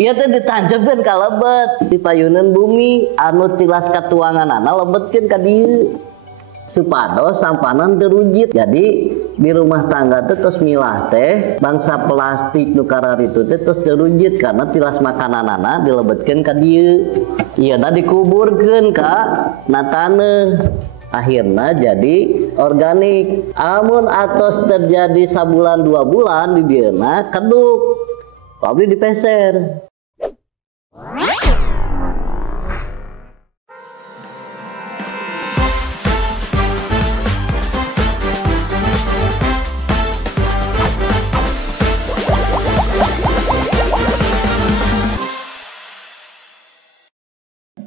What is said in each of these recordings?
Iya teh ditancapkeun ka lebet di payunan bumi anu tilas katuanganana lebetkeun ka dieu supados sampanan terwujud. Jadi di rumah tangga teh tos milah teh bangsa plastik nu kararitu teh tos terwujud karena tilas makananana dilebetkeun ka dieu. Ieuna dikuburkeun ka na taneuh. Akhirnya jadi organik. Amun atos terjadi sabulan 2 bulan di dieuna keduk. Abdi dipeser.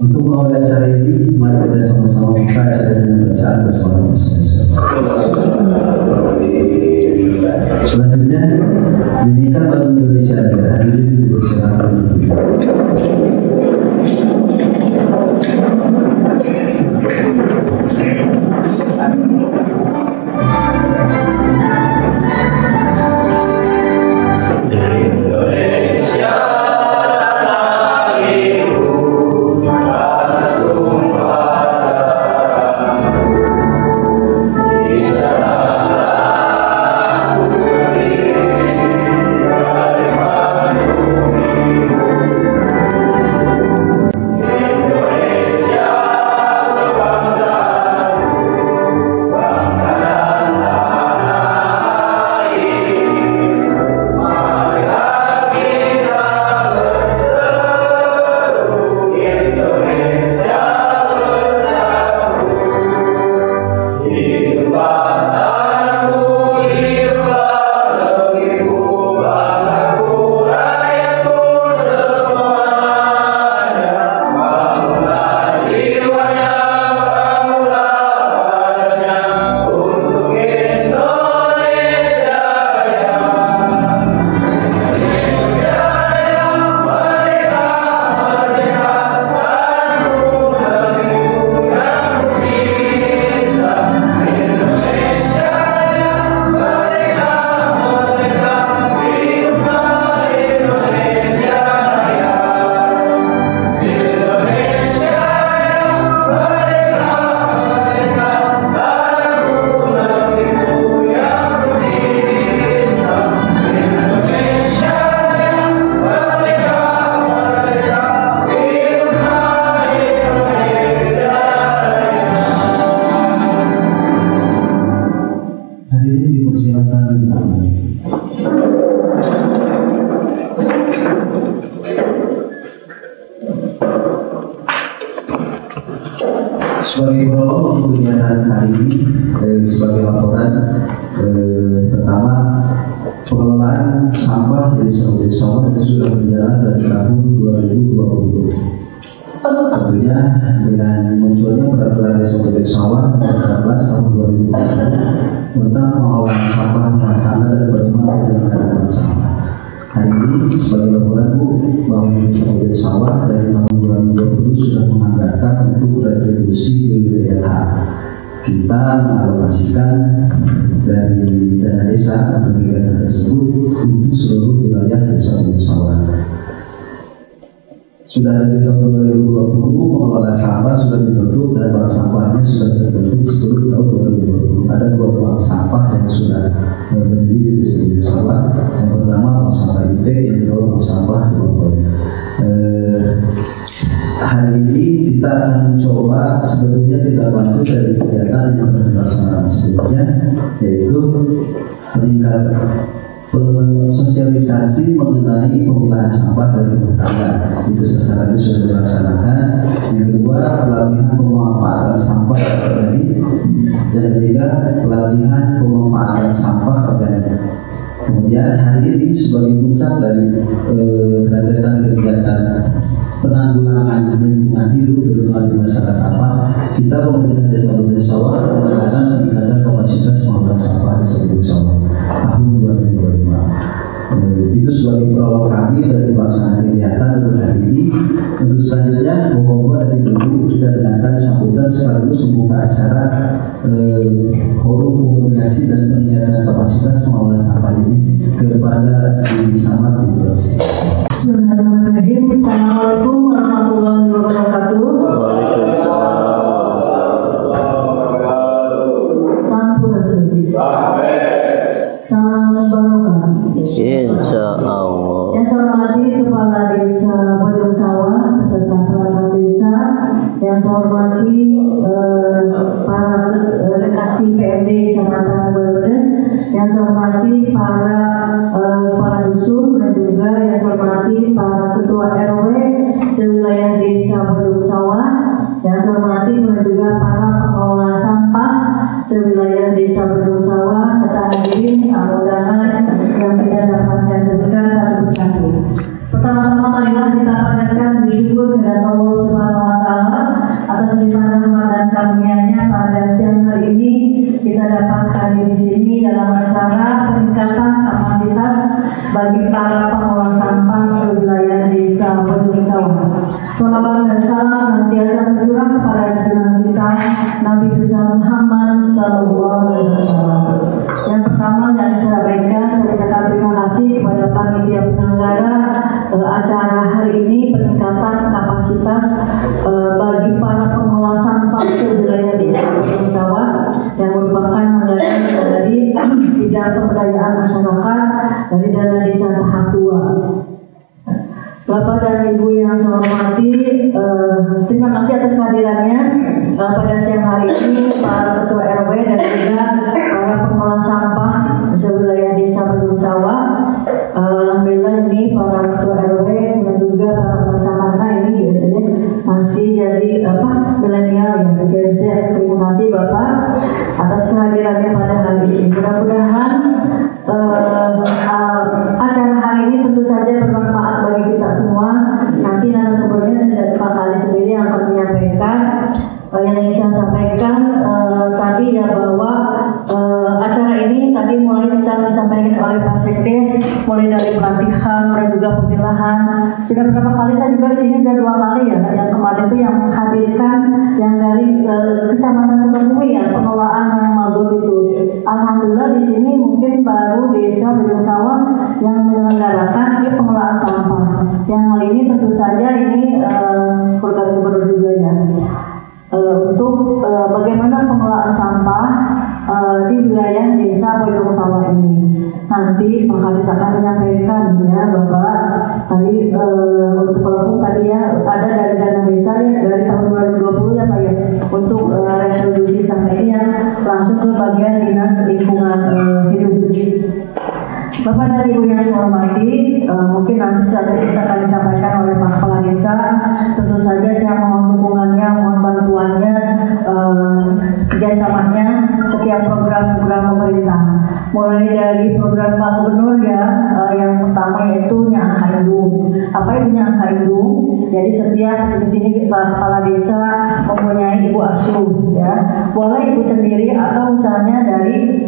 Untuk mengawali acara ini, mari kita sama-sama buka acara dengan bacaan bersama selanjutnya, nyanyikan lagu Indonesia Raya. Hari ini dipersilakan. Sebagai prolog untuk kegiatan hari ini, sebagai laporan pertama, pengelolaan sampah dari Desa Sawah yang sudah berjalan dari tahun 2020. Tentunya dengan munculnya peraturan Desa Sawah nomor 14 tahun 2020 tentang pengelolaan sampah rumah tangga dan bagaimana penyelenggaraan sampah. Hari ini sebagai laporan bahwa Desa Sawah dari tahun 2020 sudah menganggarkan untuk retribusi ke wilayah. Kita mengalokasikan dari dana desa atau kegiatan tersebut untuk seluruh wilayah Desa Sawah. Sudah dari tahun 2020 mengelola sampah sudah dibentuk dan bank sampahnya sudah terbentuk sebelum tahun 2020. Ada 2 bank sampah yang sudah berdiri di Desa Sawah. Yang pertama bank sampah Ipek, yang kedua bank sampah Bogor. Hari ini kita akan mencoba sebetulnya tidak lanjut dari kegiatan yang pernah dilaksanakan sebelumnya, yaitu meningkatkan sosialisasi mengenai pemilahan sampah dari rumah tangga. Itu sasarannya sudah dilaksanakan. Yang kedua, pelatihan pemanfaatan sampah organik. Dan ketiga, pelatihan pemanfaatan sampah organik. Kemudian hari ini sebagai puncak dari kegiatan penanggulangan lingkungan hidup terutama di masalah sampah, kita pemerintah Desa Sawah mengadakan peningkatan kapasitas pengelolaan sampah di Desa Sawah tahun 2025. Itu sebagai prolog kami dari pelaksanaan kegiatan untuk hari ini. Untuk selanjutnya, mohon dari dulu kita dengarkan sambutan sekaligus membuka acara forum komunikasi dan peningkatan kapasitas pengelolaan sampah ini kepada Ibu Camat di Provinsi. Bismillahirrahmanirrahim. Bismillahirrahmanirrahim. Assalamualaikum warahmatullahi wabarakatuh. Salam barokah. Insya Allah. Yang saya hormati Kepala Desa Pojok Sawah beserta perangkat desa, yang saya hormati para dekasi PMD Kecamatan Berbes, yang saya hormati para kepala dusun dan juga yang saya hormati para ketua RW sewilayah Desa Pojok Sawah, yang saya hormati dan juga para pengelola sampah sewilayah Desa Pojok Sawah serta hadirin undangan yang tidak dapat saya sebutkan satu persatu. Pertama-tama marilah kita panjatkan bersyukur kepada Allah Subhanahu wa taala atas limpahan rahmat dan karunia-Nya pada siang hari ini kita dapat hadir di sini dalam acara peningkatan kapasitas bagi para pengelola sampah sewilayah Desa Pojok Sawah. Shalawat dan salam senantiasa tercurah kepada junjungan kita Nabi besar Muhammad Sallallahu Alaihi Wasallam. Yang pertama yang saya sampaikan, saya ucapkan terima kasih kepada panitia penyelenggara acara hari ini peningkatan kapasitas bagi para pengelola sampah sewilayah Desa Pojok Sawah yang merupakan anggaran dari bidang pemberdayaan masyarakat dari dana desa tahap 2. Bapak dan Ibu yang saya hormati, terima kasih atas kehadirannya pada siang hari ini para ketua RW dan juga para pengelola sampah sewilayah Desa Pojok Sawah. Alhamdulillah ini para ketua RW dan juga para pengelola sampah ini masih jadi milenial ya, Gen Z. Terima kasih Bapak atas kehadirannya pada hari ini. Mudah-mudahan acara hari ini tentu saja bermanfaat bagi kita semua. Nanti narasumbernya dan Pak Kali sendiri yang akan menyampaikan. Yang ingin saya sampaikan tadi ya bahwa acara ini tadi mulai disampaikan oleh Pak Sekdes, mulai dari pelatihan dan juga pemilahan. Sudah beberapa kali saya juga di sini sudah 2 kali ya. Yang kemarin itu yang menghadirkan yang dari Kecamatan Sukabumi ya, pengelolaan yang Magog itu. Alhamdulillah di sini mungkin baru Desa Pojok Sawah yang menyelenggarakan pengelolaan sampah. Yang hal ini tentu saja ini program gubernur juga ya. Untuk bagaimana pengelolaan sampah di wilayah Desa Pojok Sawah ini. Nanti Pak Kadis akan menyampaikan ya Bapak tadi untuk pelaku tadi ya ada dari dana desa ya, dari tahun 2020 ya Pak ya untuk retribusi sampah ini yang langsung ke bagian dinas lingkungan hidup. Bapak dan Ibu yang saya hormati, mungkin nanti saja bisa akan disampaikan oleh Pak Kepala Desa. Tentu saja saya mohon dukungannya, mohon bantuannya, kerjasamanya setiap program-program pemerintah. Mulai dari program Pak Gubernur ya, yang pertama yaitu Nyangka Indung. Apa itu Nyangka Indung? Jadi setiap di sini Pak Kepala Desa mempunyai ibu asuh ya. Boleh ibu sendiri atau misalnya dari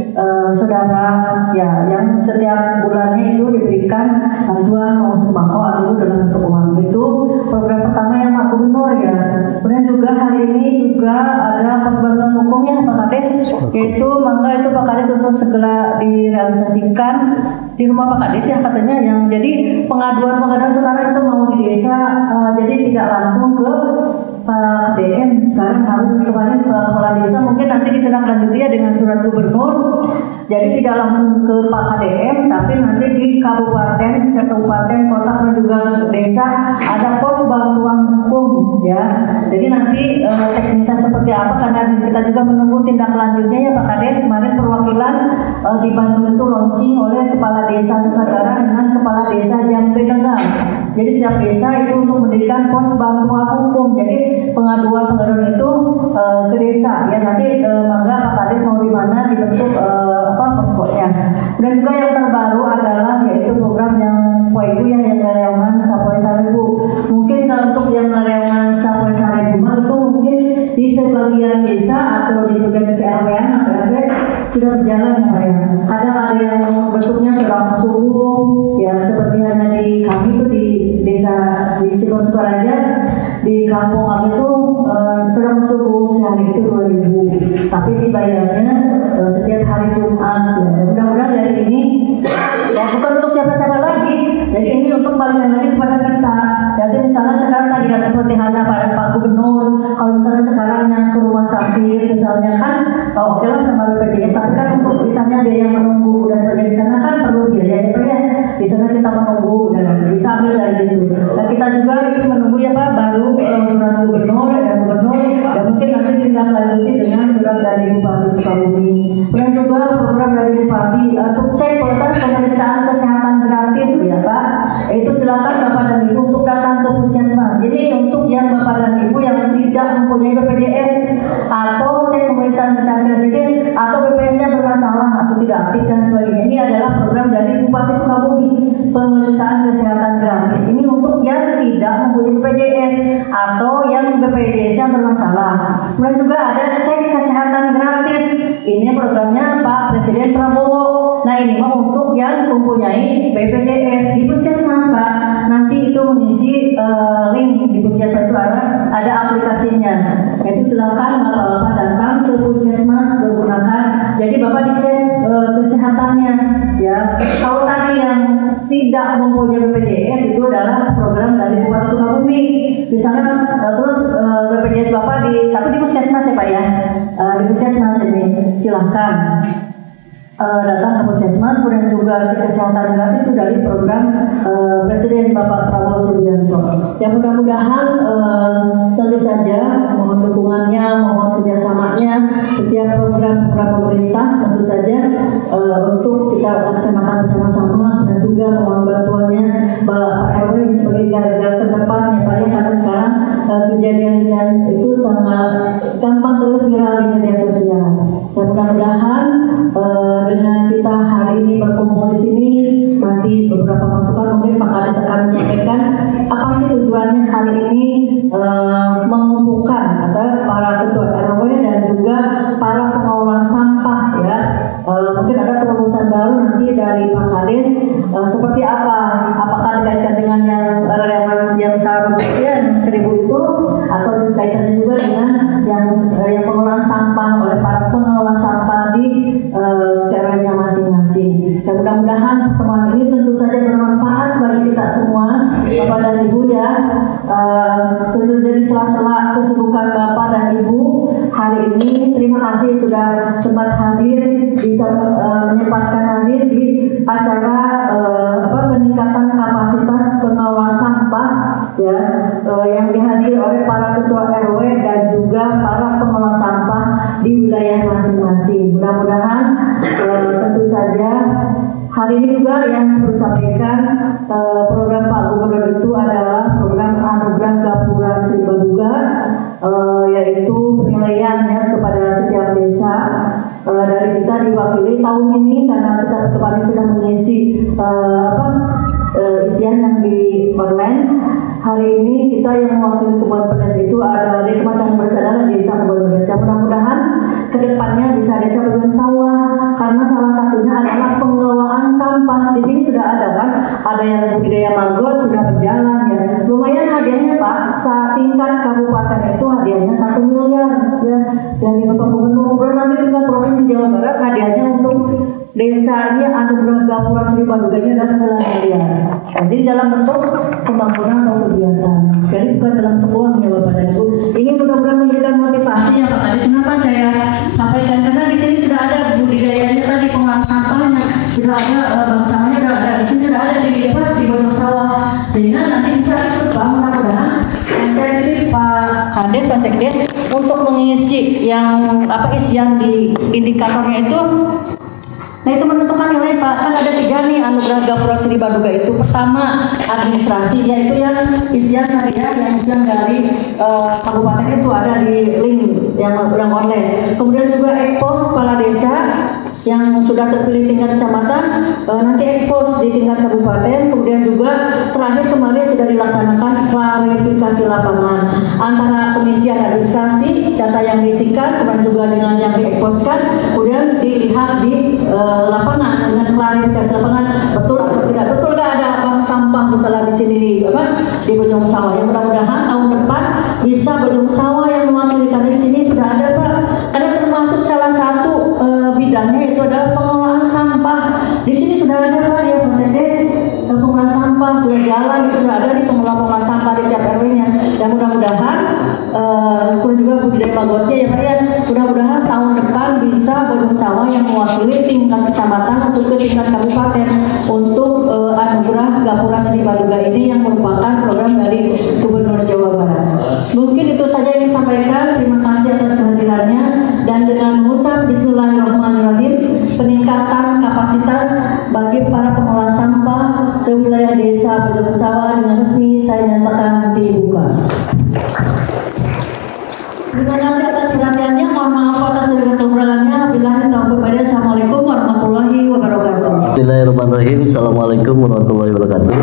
saudara ya yang setiap bulannya itu diberikan bantuan mau sembako atau dalam bentuk uang. Itu program pertama yang Pak Gubernur ya. Kemudian juga hari ini juga ada pos bantuan hukumnya Pak Kades, yaitu mangga itu Pak Kades untuk segera direalisasikan di rumah Pak Kades yang katanya yang jadi pengaduan sekarang itu mau di desa jadi tidak langsung ke Pak DM, sekarang harus kemarin Kepala Desa mungkin nanti ditindaklanjuti ya dengan surat gubernur. Jadi tidak langsung ke Pak KDM, tapi nanti di kabupaten, kota dan juga desa ada pos bantuan hukum ya. Jadi nanti teknisnya seperti apa karena kita juga menunggu tindak lanjutnya ya Pak Kades. Kemarin perwakilan di Bandung itu launching oleh Kepala Desa Nusantara dengan Kepala Desa Jambe Tengah. Jadi setiap desa itu untuk mendirikan pos bantuan hukum. Jadi pengaduan itu ke desa ya, nanti mangga Pak Kades mau di mana dibentuk poskonya. Dan juga yang terbaru adalah yaitu program yang Poiku yang Lereongan Sapoe Sarebu. Mungkin untuk yang Lereongan Sapoe Sarebu itu mungkin di sebagian desa atau di bagian RW-an sudah berjalan ya Pak ya. Kadang ada yang bentuknya sudah subuh ya, seperti hanya di kami itu di desa di Sikon Sukaraja di kampung kami itu sudah subuh sehari itu 2.000, tapi dibayarnya setiap hari Jumat ya. Mudah-mudahan dari ini ya bukan untuk siapa-siapa lagi, jadi ini untuk balik lagi kepada kita seperti halnya Pak Gubernur. Kalau misalnya sekarang yang ke rumah sakit misalnya kan, oke lah sama BPJS, tapi kan untuk misalnya biaya menunggu dan sebagainya di sana kan perlu biaya itu ya. Di sana kita menunggu dan bisa ambil dari situ. Dan kita juga itu menunggu ya Pak, baru surat gubernur dan mungkin nanti tindak lanjuti dengan surat dari Bupati Sukabumi. Dan juga program dari Bupati untuk cek pemeriksaan kesehatan gratis ya Pak. Itu silakan Bapak dan Ibu untuk datang ke puskesmas. Ini untuk yang Bapak dan Ibu yang tidak mempunyai BPJS atau cek pemeriksaan kesehatan gratis atau BPJS-nya bermasalah atau tidak aktif dan sebagainya. Ini adalah program dari Bupati Sukabumi, pemeriksaan kesehatan gratis. Ini untuk yang tidak mempunyai BPJS atau yang BPJS-nya bermasalah. Kemudian juga ada cek kesehatan gratis. Ini programnya Pak Presiden Prabowo. Nah ini mah untuk yang mempunyai BPJS di puskesmas Pak. Nanti itu mengisi link di puskesmas itu ada aplikasinya. Itu silakan Bapak-bapak datang ke puskesmas menggunakan. Jadi Bapak dicek kesehatannya ya. Kalau tadi yang tidak mempunyai BPJS itu adalah program dari Bupati Sukabumi. Misalnya terus BPJS Bapak tapi di puskesmas ya Pak ya. Di puskesmas ini silahkan datang ke puskesmas. Kemudian juga cek kesehatan gratis itu dari program Presiden Bapak Prabowo Subianto. Ya mudah-mudahan tentu saja mohon dukungannya, mohon kerjasamanya setiap program pemerintah tentu saja untuk kita laksanakan bersama-sama, dan juga mohon bantuannya Pak RW sebagai garda terdepan ya Pak ya, karena sekarang kejadian itu sangat gampang sekali viral di media sosial. Dan mudah-mudahan dengan kita hari ini berkumpul di sini, nanti beberapa masukan mungkin Pak Kades akan menyampaikan apa sih tujuannya hari ini mengumpulkan para ketua RW dan juga para pengelola sampah ya. Mungkin ada terobosan baru nanti dari Pak Kades seperti apa? Apakah dikaitkan dengan yang seharusnya 1.000 itu, atau dikaitkan juga dengan yang pengelolaan sampah oleh para pengelola sampah di daerahnya masing-masing. Dan mudah-mudahan pertemuan ini tentu saja bermanfaat bagi kita semua, Bapak dan Ibu ya. Tentu jadi sela-sela kesibukan Bapak dan Ibu hari ini. Terima kasih sudah sempat hadir, bisa menyempatkan hadir di acara peningkatan kapasitas pengelola sampah ya, yang dihadiri oleh para ketua RW dan juga para pengelola sampah di wilayah masing-masing. Mudah-mudahan tentu saja hari ini juga yang perlu sampaikan, program Pak Gubernur itu adalah program Anugerah Gapura Sri Baduga, yaitu penilaian ya kepada setiap desa. Dari kita diwakili tahun ini karena kita kemarin sudah mengisi isian yang di online. Hari ini kita yang mewakili Kebun Pedas itu ada dari Kecamatan Bersadara Desa Kebun Pedas. Mudah-mudahan kedepannya bisa desa Bojong Sawah, karena salah satunya adalah pengelolaan sampah. Di sini sudah ada kan, ada yang budidaya mangrove sudah berjalan ya. Lumayan hadiahnya Pak, tingkat kabupaten itu hadiahnya 1 miliar ya dari Bapak Gubernur. Nanti tingkat provinsi Jawa Barat hadiahnya untuk desanya Anugerah Gapura Sri Baduganya adalah 9 miliar. Jadi dalam bentuk pembangunan atau kegiatan. Jadi bukan dalam bentuk uang ya Bapak dan Ibu. Ini mudah-mudahan memberikan motivasi ya Pak Kades. Kenapa saya sampaikan? Karena di sini sudah ada budidayanya tadi, pengolahan sampahnya, sudah ada bangsanya, sudah ada di sini, sudah ada di Bojong Sawah. Sehingga nanti bisa mudah-mudahan saya Pak Kades, Pak Sekdes untuk mengisi yang isian di indikatornya itu. Nah itu menentukan nilai Pak, kan ada 3 nih Anugerah Gapura Sri Baduga itu. Pertama administrasi, yaitu yang isian hadiah yang dari kabupaten itu ada di link yang online. Kemudian juga ekspos kepala desa yang sudah terpilih tingkat kecamatan, nanti ekspos di tingkat kabupaten. Kemudian juga terakhir kemarin sudah dilaksanakan klarifikasi lapangan antara pengisian administrasi, data yang diisikan, kemudian juga dengan yang dieksposkan, kemudian dilihat di lapangan dengan klarifikasi lapangan betul atau tidak betul nggak ada sampah misalnya di sini di Bojong Sawah. Yang mudah-mudahan tahun depan bisa Bojong Sawah yang mewakili kami di sini sudah ada Pak. Ada termasuk salah satu bidangnya itu adalah pengelolaan sampah. Di sini sudah ada Pak ya Mercedes, pengelolaan sampah sudah jalan, sudah ada di pengelola sampah di tiap RW-nya. Dan mudah-mudahan juga budidaya magotnya ya Pak ya, mudah-mudahan tahun depan bisa bersama yang mewakili tingkat kecamatan untuk ke tingkat kabupaten untuk anugerah Gapura Seni Baduga ini yang merupakan program dari Gubernur Jawa Barat. Mungkin itu saja yang disampaikan. Terima kasih atas kehadirannya, dan dengan mengucap Bismillahirrahmanirrahim, peningkatan kapasitas bagi para pengelola sampah sewilayah desa Bojongsawa dengan resmi saya nyatakan dibuka. Terima kasih atas perhatiannya. Mohon maaf atas segala kekurangannya. Wabillahi taufiq wal hidayah. Assalamualaikum warahmatullahi wabarakatuh. Bismillahirrahmanirrahim. Assalamualaikum warahmatullahi wabarakatuh.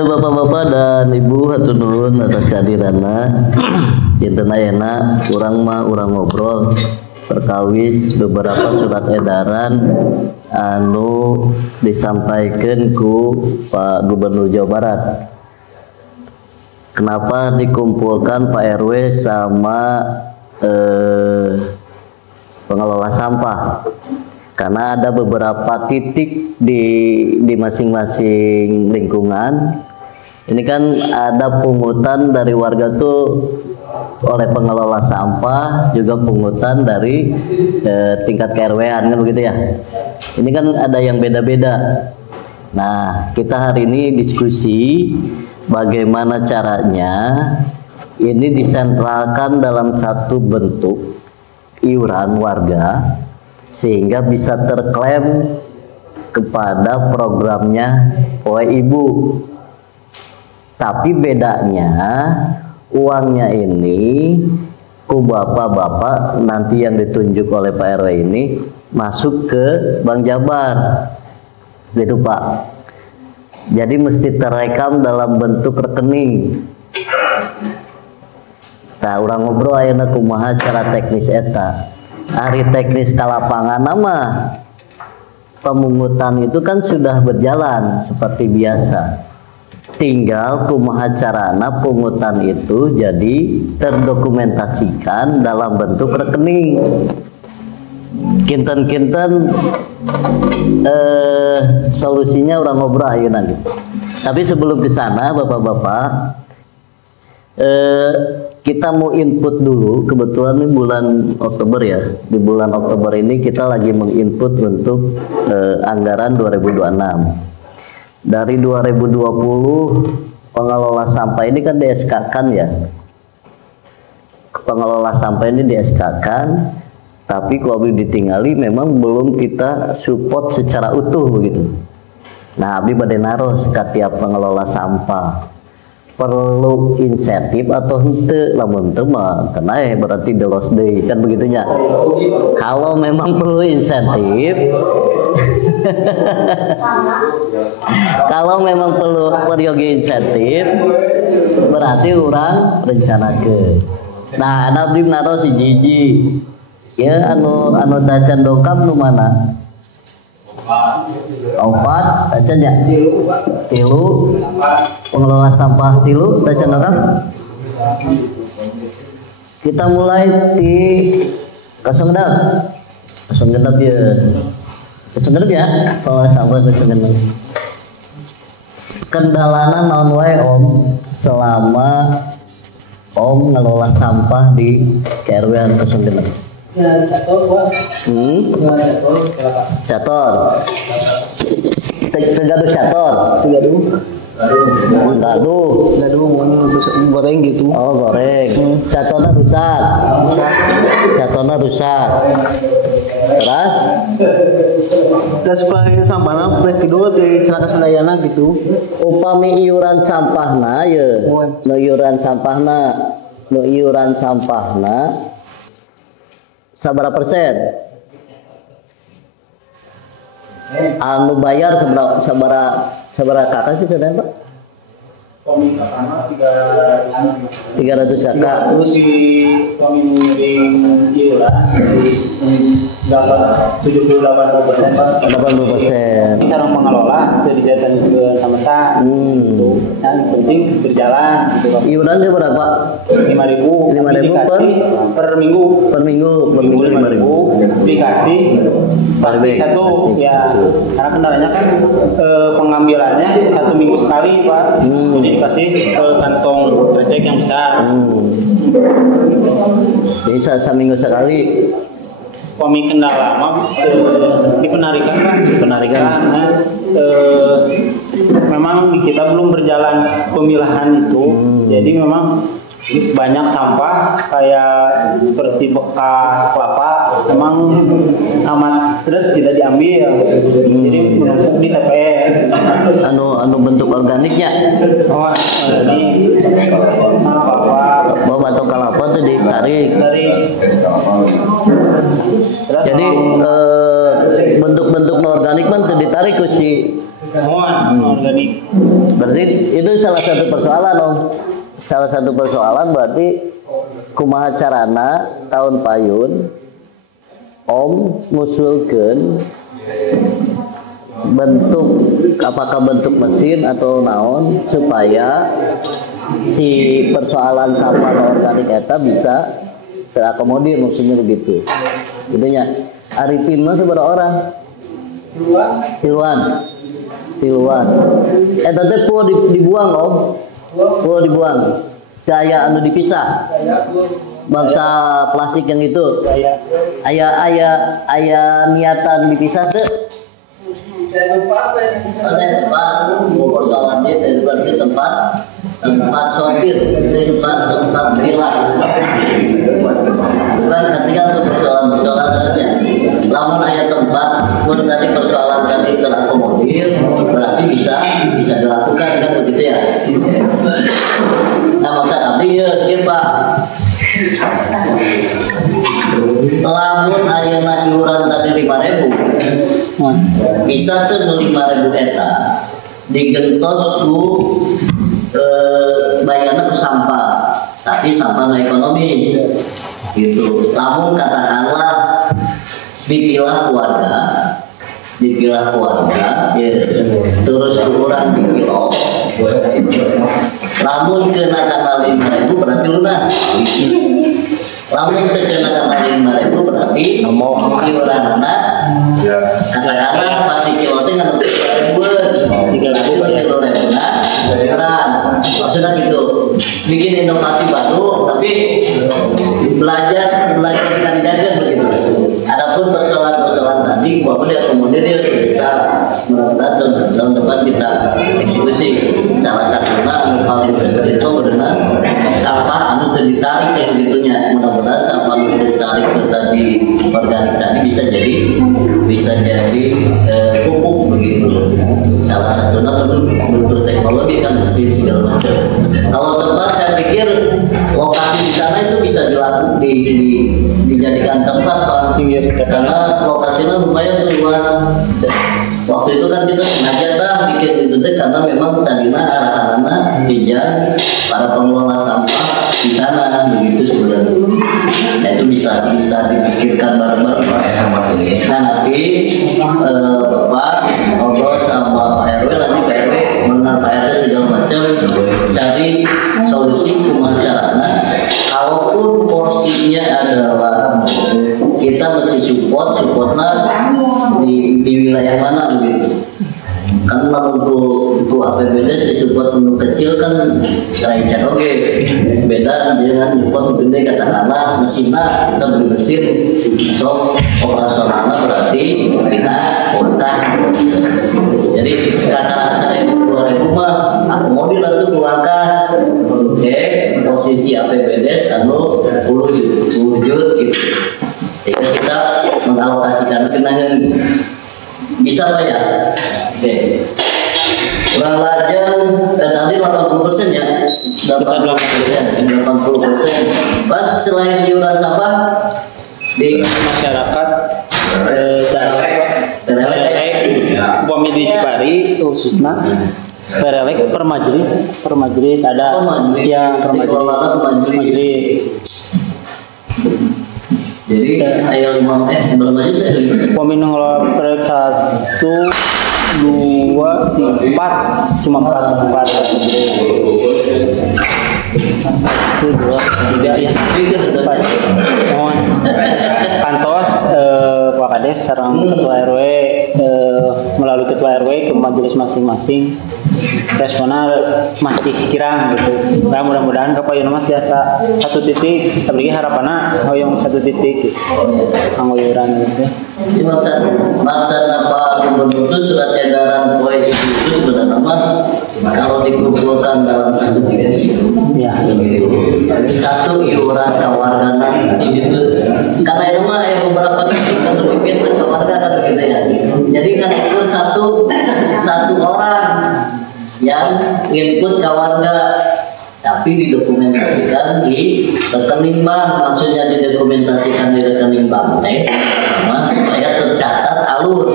Bapak-bapak dan ibu hatur nuhun atas kehadiranna. Dinten ayeuna urang ngobrol perkawis beberapa surat edaran anu disampaikan ku Pak Gubernur Jawa Barat. Kenapa dikumpulkan Pak RW sama pengelola sampah? Karena ada beberapa titik di masing-masing lingkungan. Ini kan ada pungutan dari warga tuh oleh pengelola sampah, juga pungutan dari tingkat KRW-an kan begitu ya. Ini kan ada yang beda-beda. Nah, kita hari ini diskusi bagaimana caranya ini disentralkan dalam satu bentuk iuran warga sehingga bisa terklaim kepada programnya oleh ibu. Tapi bedanya uangnya ini ku bapak-bapak nanti yang ditunjuk oleh Pak RW ini masuk ke Bank Jabar gitu Pak. Jadi mesti terekam dalam bentuk rekening. Nah, urang ngobrol ayeuna kumaha cara teknis eta. Hari teknis kalapangan nama pemungutan itu kan sudah berjalan seperti biasa. Tinggal kumaha carana pungutan itu jadi terdokumentasikan dalam bentuk rekening. Kinten-kinten solusinya orang ngobrol ayeuna gitu. Tapi sebelum ke sana bapak-bapak, kita mau input dulu. Kebetulan ini bulan Oktober ya. Di bulan Oktober ini kita lagi menginput untuk anggaran 2026. Dari 2020 pengelola sampah ini kan di-SK-kan ya. Pengelola sampah ini di-SK-kan, tapi kalau ditinggali memang belum kita support secara utuh begitu. Nah, abdi bade naros ka tiap pengelola sampah. Perlu insentif atau henteu? Lamun teu mah keneh berarti delos deui kan begitunya. Kalau memang perlu insentif kalau memang perlu periogi insentif berarti orang rencanakeun. Nah, ada abdi naros si Jiji. Ya anu dacan dongkap nu mana? 4 dacan ya? 3 pengelola sampah 3 dacan dongkap. Kita mulai di 0 genap ya. 0 genap ya, pengelola sampah 0 genap. Kendalana naon wae Om selama Om ngelola sampah di KRW 0 genap? Cator. Tegaduh cator. Gaduh goreng gitu. Oh, goreng. Catorna rusak. Terus pakai sampahna plek kidu di celaka sadayana gitu. Upami iuran sampahna ye. Nu iuran sampahna sabaraha persen? Anu bayar sabaraha kakak sih sadaya Pak? Komi kakakna 300 kakak. Terus si komi iuran 78% Pak. 80%. Cara mengelola dari jatan ke sameta gitu. Yang penting berjalan gitu Pak. Iurannya berapa? 5.000 dikasih per minggu 5.000 dikasih pasti satu ya, karena kendalanya kan pengambilannya 1 minggu sekali Pak. Jadi dikasih ke kantong kresek yang besar. Jadi seminggu sekali. Kami kendala lama di penarikan kan, nah, memang di kita belum berjalan pemilahan itu, jadi memang banyak sampah kayak seperti bekas kelapa memang sama tidak diambil, jadi menumpuk di TPS. Anu bentuk organiknya. Oh, jadi apa? Bawa batok kelapa tuh ditarik. Jadi bentuk-bentuk organik man tuh ditarik ku si. Organik. Berarti itu salah satu persoalan Om. Salah satu persoalan berarti kumaha carana tahun payun Om ngusulkeun bentuk, apakah bentuk mesin atau naon supaya si persoalan sampah organik eta bisa terakomodir, maksudnya begitu. Itunya Arifin mah seberapa orang? Tiluan. Eta teh po dibuang Om. Po dibuang. Gaya anu dipisah. Bangsa plastik yang itu. Aya niatan dipisah teh. Ada tempat persoalan dia dari tempat sopir, tempat pilar. Bukan ketika untuk persoalan saja. Lamun ayat tempat pun tadi persoalan tadi terakomodir, berarti bisa dilakukan kan begitu ya. Nah maksud abdi ya Pak. Lamun ayeuna iuran tadi 5.000, bisa tuh 5.000 eta digentos ku bayarnya ke sampah, tapi sampah ekonomis gitu. Namun katakanlah dipilah keluarga ya, terus ukuran di kilo, namun kenakan 5.000 berarti lunas. Lamun terkenakan 5.000 berarti iuran anak katakanlah pasti kilo teh ngan 3.000 berarti 2.000 iuran. Maksudnya gitu, bikin inovasi baru tapi belajar kandidatnya begitu. Adapun persoalan tadi bahwa diakomodir dia bisa, mudah-mudahan tahun depan kita eksekusi. Salah satunya anu paling penting itu benar sampah anu ditarik kayak begitunya. Mudah-mudahan sampah anu ditarik tadi organik tadi bisa jadi pupuk begitu. Salah satunya bentuk teknologi kan mesin segala macam. Kalau tempat saya pikir lokasi di sana itu bisa dilakukan dijadikan tempat Pak, karena lokasinya lumayan luas. Waktu itu kan kita sengaja bikin itu karena memang tadinya arah-arahnya dijan para pengelola sampah di sana begitu sebenarnya. Nah itu bisa dipikirkan bareng-bareng Pak. Nah nanti Bapak ngobrol sama Pak RW, nanti Pak RW mengenal Pak RT segala macam, cari solusi kumaha carana. Kalaupun porsinya adalah kita mesti supportnya di wilayah mana begitu. Kan untuk APBD support untuk kecil kan lain cara beda dengan support gede, katakanlah mesinnya kita beli mesin, so operasionalnya berarti kita kualitas. Jadi katakan 1.000 mah akomodir itu kualitas. Oke, posisi APBD anu 10 juta gitu. Jika kita mengalokasikan kenangan bisa Pak ya? Oke. Kurang lajang tadi 80% ya. 80%. Pak, selain iuran sampah di masyarakat Upami di Cipari khususnya Perelek per majelis ada ya per majelis. Jadi ayo 5 belum aja saya. Pemilu ngelola proyek 1, 2, 3, 4 cuma 4. 1, 2, 3, 4. Kantos Pak Kades sareng Ketua RW melalui Ketua RW ke majelis masing-masing responnya masih kirang gitu. Nah, mudah-mudahan kapayun mas biasa 1 titik, tapi harapannya hoyong 1 titik gitu. Angguyuran gitu. Jadi maksud apa gubernur itu surat edaran poin itu sebenarnya mah kalau dikumpulkan dalam 1 titik Ya. Jadi 1 iuran kewarganan gitu. Karena itu mah beberapa titik kalau dipindah ke warga kan begitu ya. Jadi kan itu satu orang yang input ke warga, tapi didokumentasikan di rekening bank. Maksudnya didokumentasikan di rekening bank sama supaya tercatat alur.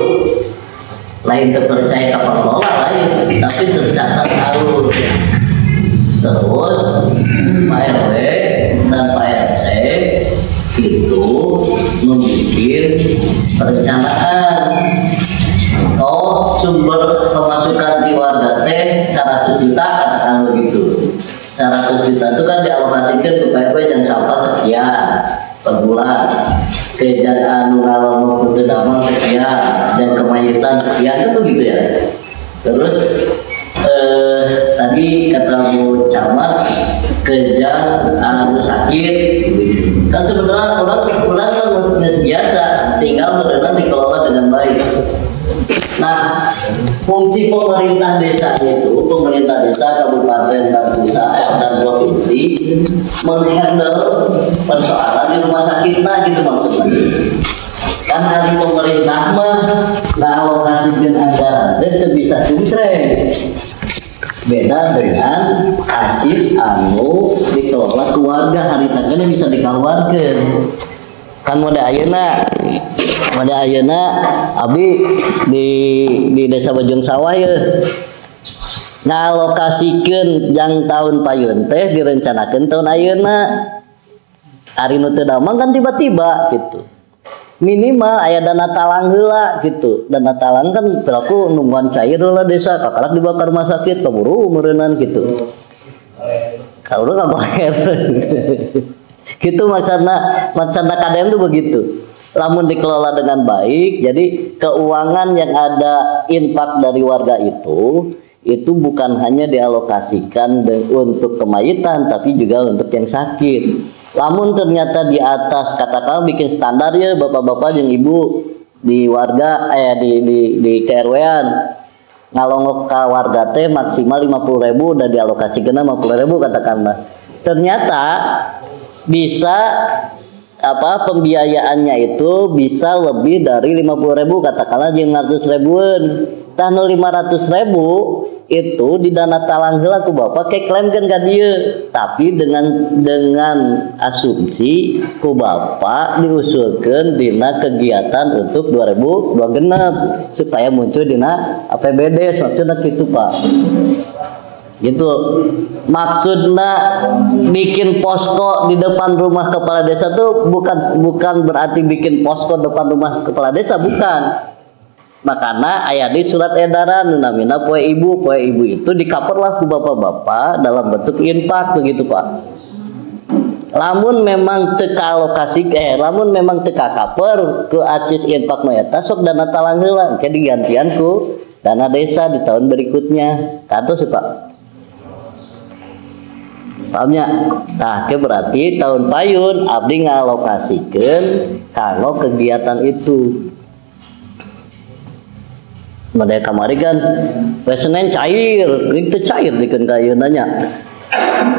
Lain terpercaya ke pengelola lain, tapi tercatat alur. Terus Pak RW dan Pak RT itu membuat perencanaan. Oh, sumber pemasukan di warga teh 100 juta katakan begitu. 100 juta itu kan dialokasikan ke PRW dan sampah sekian per bulan. Kejan anu ngalamun putih damang sekian dan kemayitan sekian kan begitu ya. Terus tadi kata Bu Camat kejan anu sakit kan sebenarnya orang kan biasa tinggal benar dikelola dengan baik. Nah, fungsi pemerintah desa itu, pemerintah desa, kabupaten, dan pusat, dan provinsi menghandle persoalan di rumah sakit, nah gitu maksudnya. Kan dari pemerintah mah ngalokasikan anggaran, itu bisa cuntreng. Beda dengan ACIS anu dikelola keluarga, hari tangannya bisa dikeluarkan. Kan mode ayeuna abi di desa Bojong Sawah ya ngalokasikeun jang tahun payun teh direncanakeun tahun ayeuna ari nu teu damang kan tiba-tiba gitu. Minimal aya dana talang heula gitu. Dana talang kan berlaku nungguan cair heula desa kakalak dibakar rumah sakit kaburu meureunnan gitu. Kalau kagoer gitu maksudna kadang tuh begitu. Lamun dikelola dengan baik, jadi keuangan yang ada infak dari warga itu bukan hanya dialokasikan untuk kemayitan, tapi juga untuk yang sakit. Lamun ternyata di atas katakan bikin standar ya bapak-bapak dan ibu di warga di KRW-an ngalongok ka warga teh maksimal 50.000 udah dialokasikan 50.000 katakanlah. Ternyata bisa pembiayaannya itu bisa lebih dari 50.000 katakanlah jeung 100.000-an. Tah 500.000 itu di dana talang heula ku bapak keklaimkeun ka dieu, tapi dengan asumsi ku bapak diusulkeun dina kegiatan untuk 2026 supaya muncul dina APBD maksudna kitu Pak. Gitu maksudnya bikin posko di depan rumah kepala desa tuh bukan berarti bikin posko depan rumah kepala desa, bukan. Makanya aya di surat edaran namina poe ibu itu dikaper lah ku bapak-bapak dalam bentuk infak begitu Pak. Lamun memang teka alokasi lamun memang teka kaper ke ACIS infak mayata sok dana talang heula ke digantian ku dana desa di tahun berikutnya. Katos sih Pak. Pahamnya? Nah, berarti tahun payun abdi ngalokasikeun kanggo kegiatan itu. Made kamari kan Senin cair, itu cair dikeun ka ayeunanya.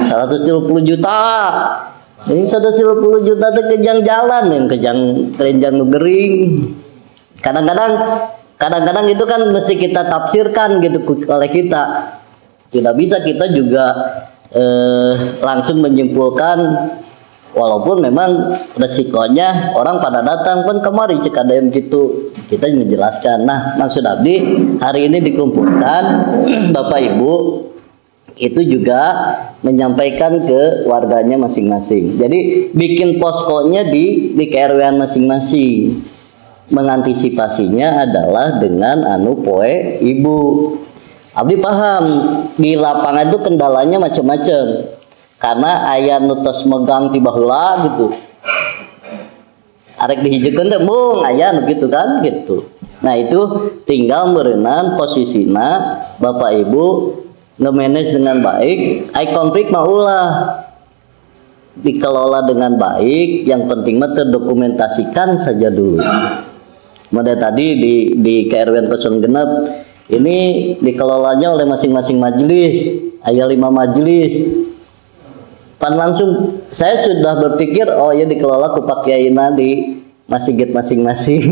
170 juta. Ini 170 juta teh kejang jalan yang kejang nu gering. Kadang-kadang itu kan mesti kita tafsirkan gitu oleh kita. Tidak bisa kita juga langsung menyimpulkan walaupun memang resikonya orang pada datang pun kemari cek ada yang gitu kita menjelaskan. Nah maksud abdi hari ini dikumpulkan Bapak Ibu itu juga menyampaikan ke warganya masing-masing. Jadi bikin poskonya di KRW-an masing-masing. Mengantisipasinya adalah dengan poe ibu. Abdi paham di lapangan itu kendalanya macam-macam. Karena aya nutos megang tiba heula gitu. Arek dihijikeun teh mung aya nu gitu kan gitu. Nah itu tinggal merenang posisina Bapak Ibu nge-manage dengan baik, konflik mah ulah dikelola dengan baik, yang penting mah terdokumentasikan saja dulu. Model tadi di KRW Koson Genep ini dikelolanya oleh masing-masing majelis, ada 5 majelis. Pan langsung saya sudah berpikir oh ya dikelola ku Pak Kiyaina di masjid masing-masing.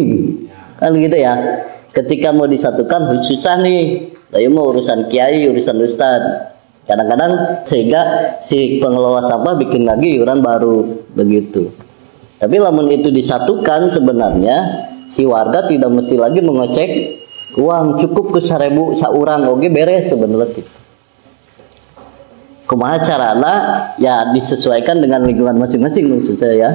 Kan gitu ya. Ketika mau disatukan susah nih. Saya mau urusan kiai, urusan ustad. Kadang-kadang sehingga si pengelola sampah bikin lagi iuran baru begitu. Tapi lamun itu disatukan sebenarnya si warga tidak mesti lagi mengecek uang, cukup ke 1.000 saurang oge beres sebenarnya gitu. Kumaha carana ya disesuaikan dengan lingkungan masing-masing maksud saya ya.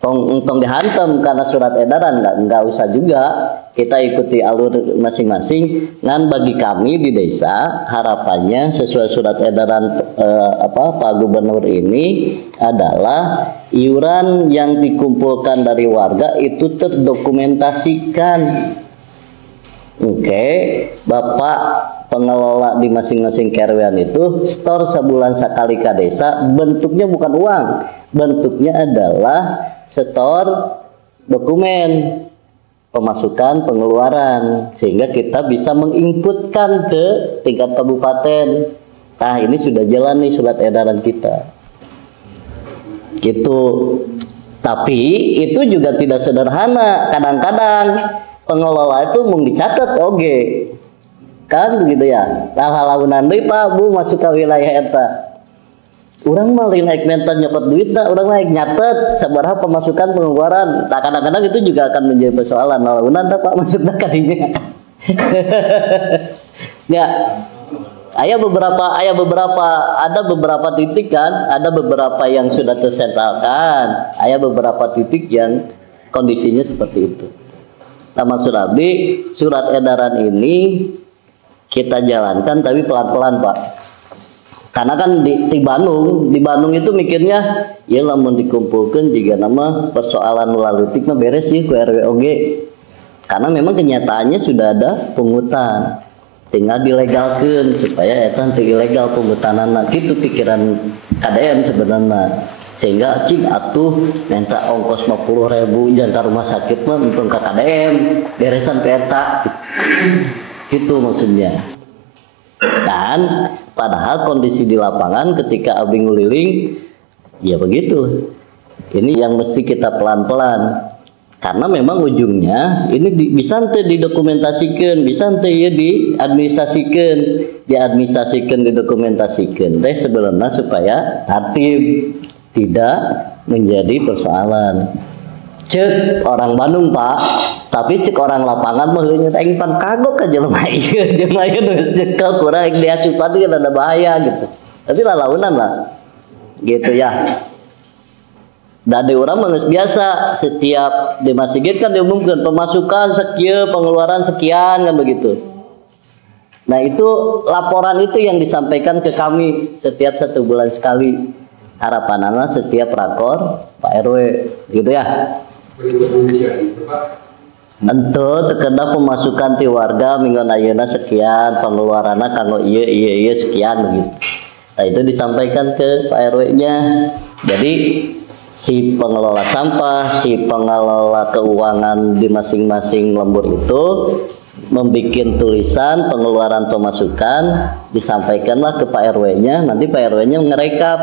Tong dihantam karena surat edaran nggak usah juga, kita ikuti alur masing-masing. Ngan bagi kami di desa harapannya sesuai surat edaran Pak Gubernur ini adalah iuran yang dikumpulkan dari warga itu terdokumentasikan. Oke, Bapak pengelola di masing-masing KRW-an itu store sebulan sekali ke desa, bentuknya bukan uang, bentuknya adalah store dokumen pemasukan pengeluaran sehingga kita bisa menginputkan ke tingkat kabupaten. Nah ini sudah jalan nih surat edaran kita gitu. Tapi itu juga tidak sederhana, kadang-kadang pengelola itu mau dicatat oke kan begitu ya. Hal-halunan deui Pak Bu masuk ke wilayah eta. Urang mah lain naik mental nyopot duit nah, urang naik nyatet sabaraha pemasukan pengeluaran. Nah, kadang-kadang itu juga akan menjadi persoalan. Hal-halunan tah Pak masuk ka dinya. Ya. Ada beberapa titik kan, ada beberapa yang sudah tersentalkan, ada beberapa titik yang kondisinya seperti itu. Nah, maksud Abdi surat edaran ini kita jalankan tapi pelan-pelan Pak. Karena kan di Bandung itu mikirnya ya lamun dikumpulkan juga nama persoalan lalutik mah beres sih ku RWOG. Karena memang kenyataannya sudah ada pungutan. Tinggal dilegalkan supaya eta teu ilegal pungutanana. Kitu pikiran KDM sebenarnya. Sehingga cing atuh minta ongkos 50.000 jangan rumah sakit mah untung ke KDM beresan ke eta. Gitu maksudnya. Dan padahal kondisi di lapangan ketika abdi nguliling ya begitu. Ini yang mesti kita pelan-pelan. Karena memang ujungnya ini bisa teh didokumentasikan, bisa teh ya diadministrasikan, didokumentasikan. Teh sebenarnya supaya tertib, tidak menjadi persoalan. Cek orang Bandung Pak, tapi cek orang lapangan mah heunya teh pan kagok ka jelema ieu, jelema ieu geus cekel kurang dia asupan kan ada bahaya gitu. Tapi lalaunan lah. Gitu ya. Dari orang mah biasa setiap di masjid kan diumumkan pemasukan sekian, pengeluaran sekian kan begitu. Nah, itu laporan itu yang disampaikan ke kami setiap 1 bulan sekali. Harapanana setiap rakor Pak RW gitu ya. Ento terkena pemasukan ti warga minggon ayeuna sekian, pengeluaranna kanggo ieu sekian begitu. Nah, itu disampaikan ke Pak RW-nya. Jadi si pengelola sampah, si pengelola keuangan di masing-masing lembur itu membuat tulisan pengeluaran pemasukan, disampaikanlah ke Pak RW-nya. Nanti Pak RW-nya ngerekap.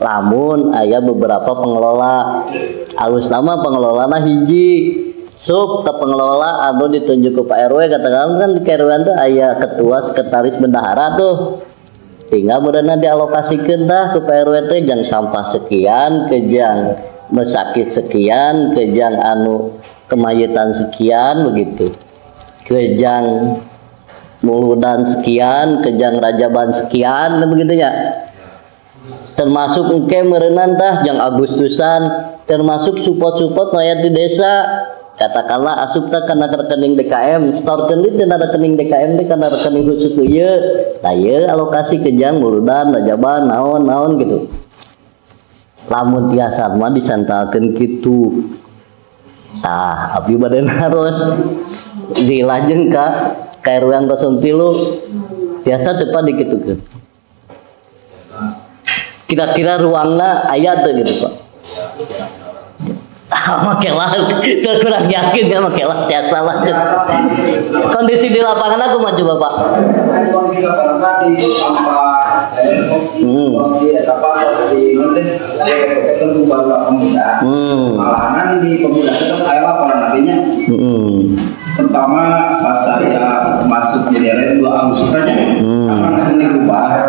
Lamun aya beberapa pengelola alus nama pengelolana hiji sub ke pengelola anu ditunjuk ke Pak RW katakan kan di RW itu aya ketua sekretaris bendahara tuh tinggal berenang dialokasikan dah ke Pak RW teh jang sampah sekian ke jang mesakit sekian ke jang anu kemayitan sekian begitu ke jang Muludan sekian, Kejang Rajaban sekian, begitu ya. Termasuk engke merenang tah jang Agustusan, termasuk support-support mayat di desa. Katakanlah asupta karena rekening DKM, storkeun di tina rekening DKM teh karena rekening khusus tuh ieu. Tah ieu alokasi Kejang, Muludan, Rajaban, naon gitu. Lamun tiasa mah disantalkeun kitu. Tah abdi bade naros dilajeng ka RW 03 tiasa tepat dikitukeun. Kira-kira ruangna aya teu gitu Pak? Makelah kurang yakin ya makelah tiasa lah. Kondisi di lapangan aku mah coba Pak. Kondisi di lapangan di sampah di nanti ketemu baru pemuda. Malahan di pemuda itu saya laporan nantinya. Pertama pas saya masuk jadi RW 2 Agustus aja, karena langsung dirubah,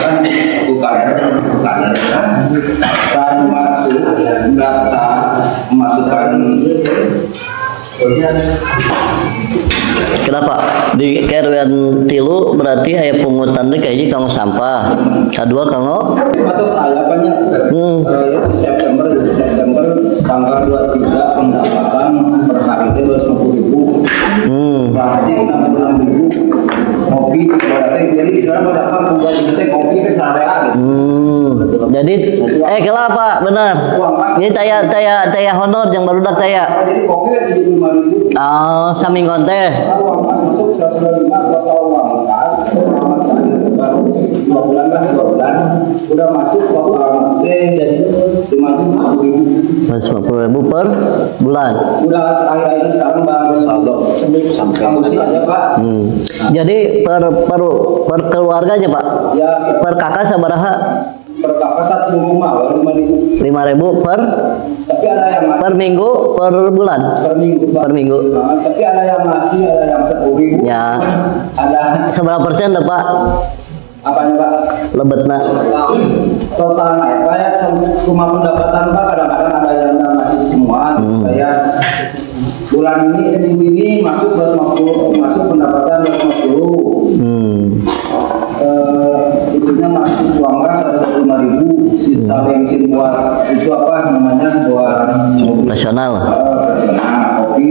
kan bukan dan masuk data memasukkan. Kenapa? Di RW 3 berarti aya pungutan teh kayak kanggo sampah. Kedua kanggo Atau saya banyak di September tanggal 23 pendapatan per hari itu 250.000. Berarti 66.000. Kopi berarti jadi sekarang berapa bukan kita kopi ke sadaya gitu. Jadi kenapa? Benar. Ini taya honor yang barudak taya. Jadi kopi kan 75.000. Oh, saminggon teh. Uang kas masuk 105 atau uang kas selama terakhir baru 2 bulan lah 2 bulan udah masuk uang teh jadi 550.000 per bulan. Udah terakhir ini sekarang baru saldo sebelum sampai mesti aja Pak. Jadi per keluarganya Pak. Ya per kakak sabaraha? Per kakak satu rumah 5.000 per tapi ada yang masih per minggu per bulan per minggu Pak. Per minggu. Nah, tapi ada yang masih ada yang 10.000 ya. Ada Seberapa persen dah Pak apanya Pak? lebetna? Total apa ya rumah pendapatan Pak kadang-kadang ada yang masih semua. Saya bulan ini masuk 250 masuk pendapatan 250. Itunya masuk uang kas 125.000 sisa bensin buat itu apa namanya buat Nasional. kopi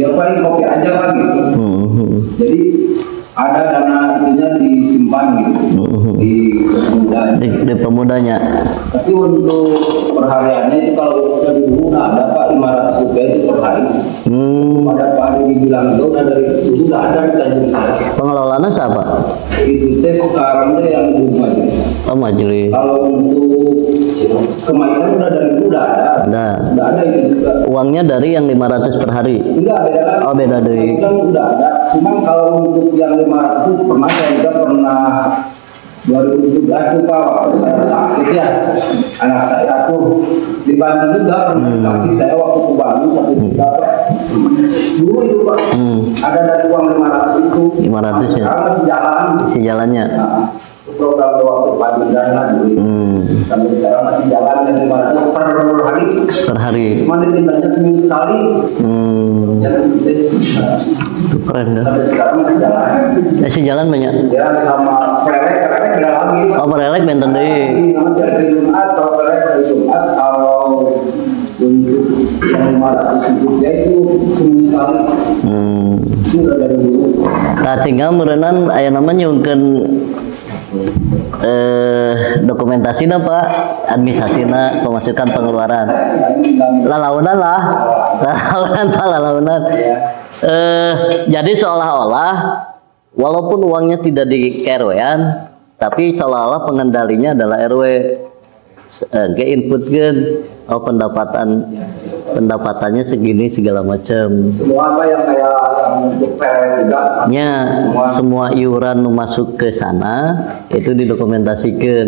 ya paling kopi aja Pak gitu. Jadi ada dana itunya disimpan gitu di pemudanya. tapi untuk perhariannya itu kalau dari dulu udah ada Pak 500 rupiah itu per hari. Pada Pak Adi dibilang itu udah dari dulu udah ada di Tanjung Sari. Pengelolaannya siapa? Itu teh sekarang teh yang di majelis. Oh majelis. Kalau untuk kemaikan udah dari dulu udah ada. Udah ada itu juga. Uangnya dari yang 500 per hari. Enggak beda lagi. Oh beda dari. Kan udah ada. Cuman kalau untuk yang 500 itu saya juga pernah 2017 tuh Pak waktu saya sakit ya anak saya tuh dibantu juga pernah kasih saya waktu ke Bandung 1 juta dulu itu Pak ada dari uang 500 itu 500 ya sekarang masih jalannya program waktu panjang lah dulu sampai sekarang masih jalan dan 500 per hari cuma ditindaknya seminggu sekali itu keren kan sampai sekarang masih jalan banyak ya sama prelek beda lagi oh prelek benten deui hari Jumat atau prelek hari Jumat kalau untuk yang 500 rupiah itu seminggu sekali itu udah dari dulu nah tinggal merenang aya namanya nyungkeun dokumentasinya Pak, administrasinya, pemasukan pengeluaran. Lalaunan. Jadi seolah-olah walaupun uangnya tidak di RW-an, tapi seolah-olah pengendalinya adalah RW. Inputkan pendapatannya segini segala macam. Semua apa yang saya untuk juga. Semua iuran masuk ke sana itu didokumentasikan.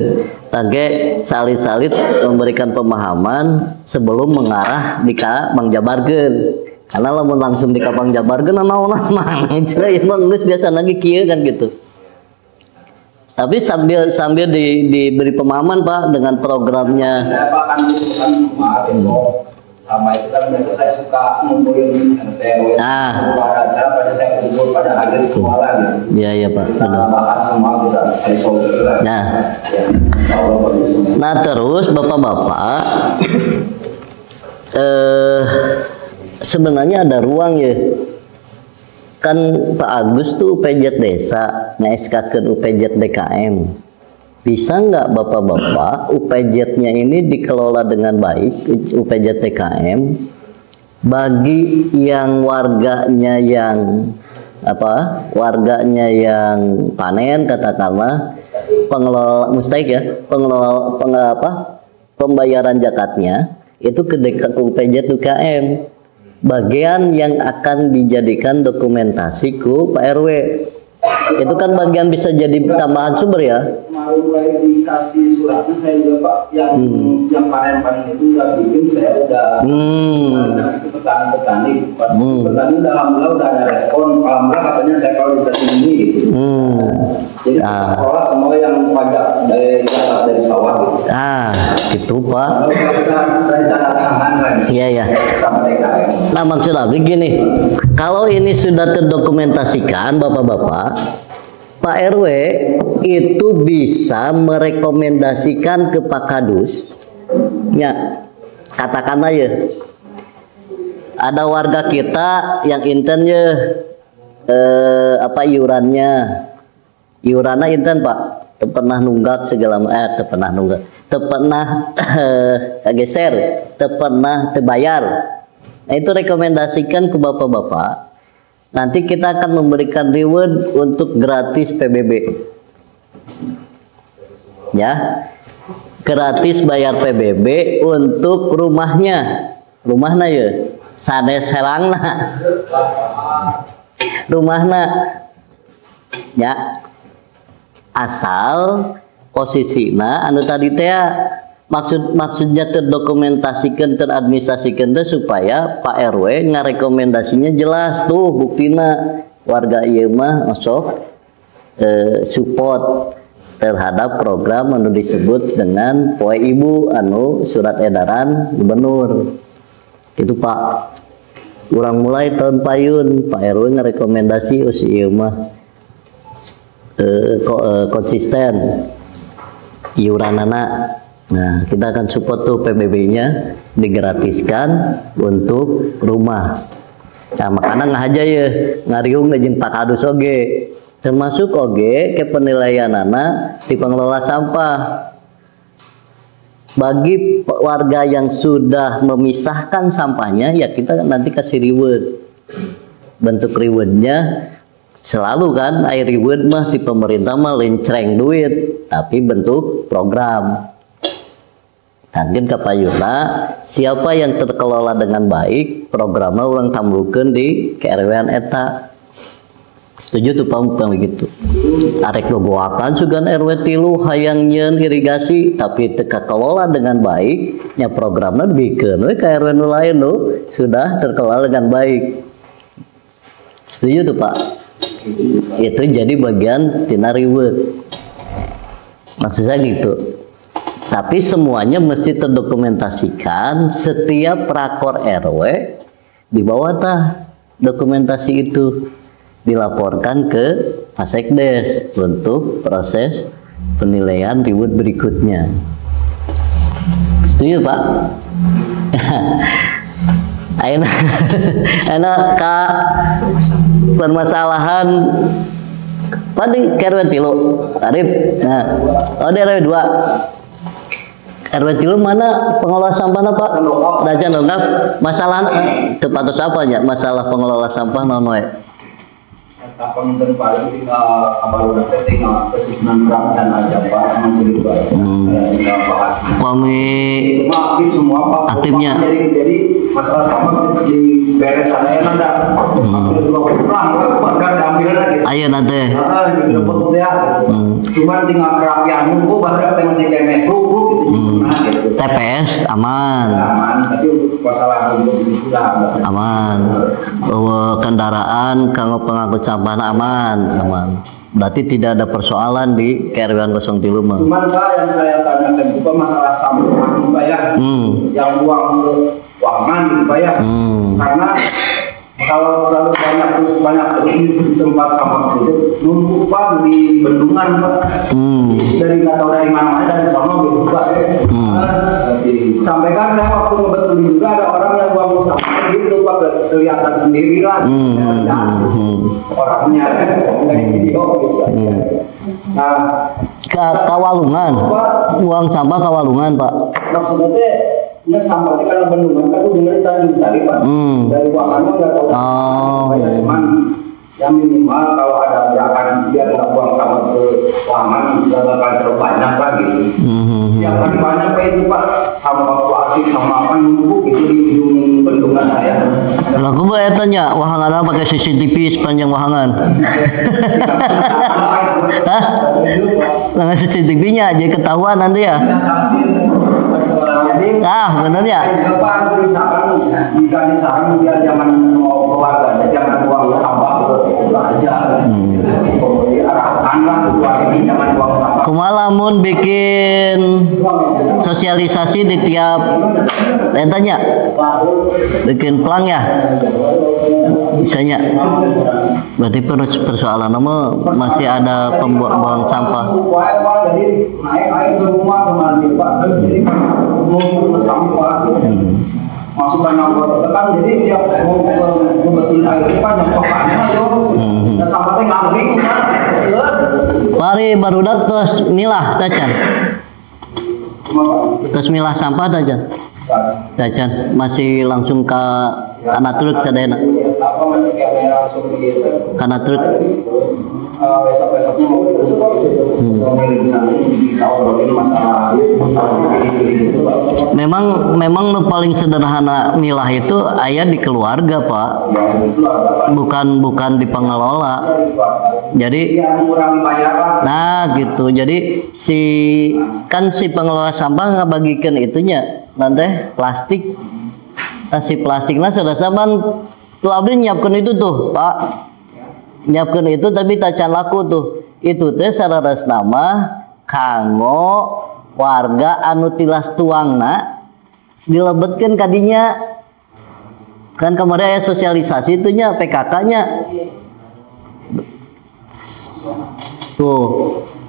Tage salit-salit memberikan pemahaman sebelum mengarah di mangjabarkeun. Karena lamun langsung di kapang jabarkeun naon mah emang geus biasa lagi kieu kan gitu. Tapi sambil diberi pemahaman Pak dengan programnya. Saya akan besok sama itu kan biasa saya suka ngumpulin RT RW pada acara pada saya kumpul pada akhir semua lah gitu. Iya Pak. Kita bahas semua, kita cari solusi lah. Nah, ya, Allah bagus semua. Nah terus bapak-bapak, sebenarnya ada ruang ya. Kan Pak Agus tuh UPJ desa, nge-SK-keun UPJ DKM. Bisa nggak bapak-bapak UPJ-nya ini dikelola dengan baik, UPJ TKM, bagi yang warganya yang warganya yang panen katakanlah, pengelola mustahik ya, pembayaran zakatnya itu ke UPJ TKM, bagian yang akan dijadikan dokumentasi ku Pak RW. Itu kan bagian bisa jadi tambahan sumber ya. Mulai dikasih suratnya saya juga Pak, yang panen itu udah bikin, saya udah kasih ke petani-petani. Petani udah alhamdulillah udah ada respon, alhamdulillah katanya saya kalau dikasih ini gitu. Jadi kita semua yang pajak dari sawah gitu. Gitu Pak. Kalau kita dari tanda tangan kan. Iya. Sama DKM. Nah maksudnya begini, kalau ini sudah terdokumentasikan bapak-bapak, Pak RW itu bisa merekomendasikan ke Pak Kadus, ya katakanlah ya, ada warga kita yang internnya iurannya intern Pak, pernah nunggak segala pernah geser, pernah terbayar. Nah itu rekomendasikan ke bapak-bapak. Nanti kita akan memberikan reward untuk gratis PBB. Ya. Gratis bayar PBB untuk rumahnya. Rumahna ya. Sanes helangna. Rumahna. Ya. Asal posisina anu tadi teh maksudnya terdokumentasikan, teradministrasikan supaya Pak RW ngarekomendasinya jelas tuh buktina warga ieu mah osok support terhadap program anu disebut dengan Poe Ibu anu surat edaran gubernur. Itu Pak. Urang mulai tahun payun Pak RW ngarekomendasi si ieu mah konsisten iuranana. Nah, kita akan support tuh PBB-nya digratiskan untuk rumah. Nah, makanya nggak aja ya ngariung jeung Pak Kadus oge, termasuk oge ke penilaian anak di pengelola sampah. Bagi warga yang sudah memisahkan sampahnya, ya kita nanti kasih reward. Bentuk rewardnya selalu kan, air reward mah di pemerintah mah lencreng duit, tapi bentuk program. Mungkin kapayuna siapa yang terkelola dengan baik programnya orang tambulkeun di KRW-an eta. Setuju tuh Pak begitu. Arek boboakan sugan RW 3 hayang nyeun irigasi tapi teu kelola dengan baik, nya programnya dibikeun we ka RW nu lain sudah terkelola dengan baik. Setuju tuh Pak. Itu jadi bagian tina reward. Maksud saya gitu. Tapi semuanya mesti terdokumentasikan, setiap rakor RW di bawah dokumentasi itu dilaporkan ke Pasekdes untuk proses penilaian reward berikutnya. Setuju Pak? Aina ka permasalahan tadi RW 3 Arif. Nah, di RW 2 RW 3 mana pengelola sampahnya Pak? Dajan lengkap. Masalah tepatus apa ya? Masalah pengelola sampah naon we? Eta penginten paling tinggal kabaruna teh tinggal kesusunan perangkat aja Pak, masih Pak. Tinggal bahas. Kami aktif semua Pak. Aktifnya. Jadi masalah sampah di beres sana ya nanda. Ayo nanti. Cuman tinggal kerapian nunggu badak masih kayak gitu. TPS aman. Aman, tapi untuk masalah untuk itu sudah aman. Bahwa kendaraan kanggo pengangkut sampah aman. Berarti tidak ada persoalan di KRW 03 mah. Cuman Pak yang saya tanyakan juga masalah sampah Pak ya. Yang buang ke keuangan gitu Pak ya. Karena kalau terlalu banyak di tempat sampah situ numpuk Pak di bendungan Pak. Dari nggak tahu dari mana dari sono gitu Pak. Sampai kan saya waktu ngebetulin juga ada orang yang buang sampah situ Pak, kelihatan sendiri lah. Orangnya dari video gitu. Nah, Kawalungan, buang sampah Kawalungan Pak. Maksudnya teh nggak sampah teh kalau bendungan kan udah dari Tanjung Sari Pak. Dari buangannya nggak tahu. Ya, cuman yang minimal kalau ada gerakan biar nggak buang sampah ke buangan nggak bakal terlalu banyak lah gitu. Yang paling banyak Pak itu Pak sampah plastik sama apa numpuk itu di ujung bendungan saya. Kalau aku boleh tanya, wahangan pakai CCTV sepanjang wahangan? Hah? Dengan CCTV-nya jadi ketahuan nanti ya? Bener ya? Pak harus dikasih saran biar jangan keluarganya jangan buang sampah ke aja. Arahkan lah keluarga jangan buang sampah. Kumalamun bikin sosialisasi di tiap tanya bikin pelang ya misalnya berarti persoalan nama masih ada pembuang sampah. Jadi naik air ke rumah kemarin Pak jadi mau ke sampah masukkan apa tekan jadi tiap mau betul air Pak nyempokannya ayo sampah teh ngambing Pak. Pari barudak terus milah tacan. Terus milah sampah tacan. Tacan masih langsung ke kana truk sadayana. Apa masih kayak langsung gitu. Kana truk. Besok-besoknya mau masalah memang nu paling sederhana milah itu aya di keluarga Pak, bukan di pengelola. Jadi nah gitu, jadi si pengelola sampah ngabagikan itunya nanti plastik, si plastiknya sudah saban tuh abdi nyiapkan itu tuh Pak, nyiapkan itu tapi tacan laku tuh itu teh sararesna mah kanggo warga anu tilas tuangna dilebetkeun kadinya kan kemarin aya sosialisasi itunya PKK-nya tuh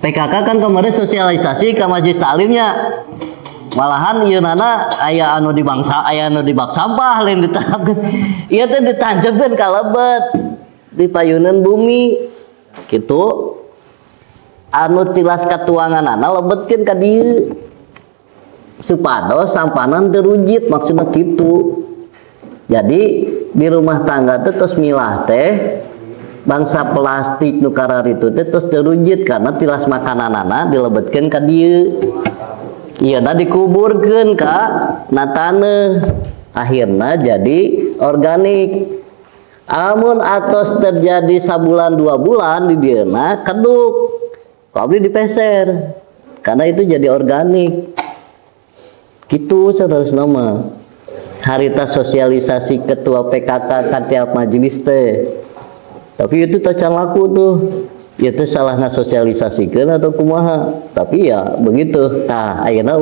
PKK kan kemarin sosialisasi ke majelis taklimnya malahan ieu nana aya anu di bangsa aya anu di bak sampah lain ditangkep ieu teh ditanjepkeun ka lebet di payunan bumi gitu anu tilas katuanganana lebetkeun ka dieu supados sampanan terujit maksudnya gitu. Jadi di rumah tangga teh tos milah teh bangsa plastik nu kararitu teh tos terujit karena tilas makananana dilebetkeun ka dieu. Ieu da dikuburkeun ka na taneuh akhirna jadi organik. Amun atos terjadi sabulan 2 bulan di dieuna keduk abdi dipeser karena itu jadi organik gitu saudara nama harita sosialisasi ketua PKK ka tiap majelis teh tapi itu tacan laku tuh itu salah ngasosialisasikeun atau kumaha tapi ya begitu nah ayeuna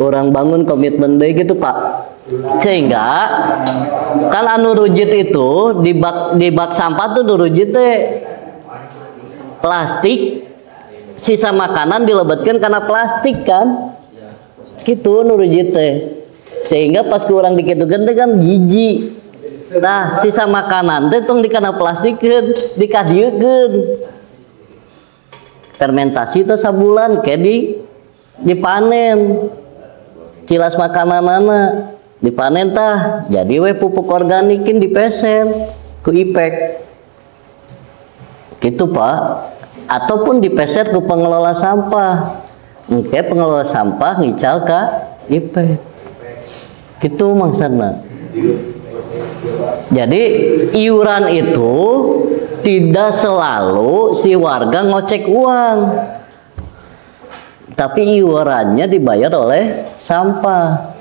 orang bangun komitmen deui gitu Pak sehingga kan anu rujit itu di bak sampah tuh rujit teh plastik sisa makanan dilebetkan karena plastik kan gitu nurujit teh sehingga pas kurang dikitukeun teh kan jijik nah sisa makanan teh tong dikana plastikeun dikadiekeun fermentasi teh sabulan kayak dipanen cilas makananana dipanen tah jadi we pupuk organikin dipeser ku ipek gitu Pak ataupun dipeser ke pengelola sampah engke pengelola sampah ngical ka ipek gitu maksudna jadi iuran itu tidak selalu si warga ngocek uang tapi iurannya dibayar oleh sampah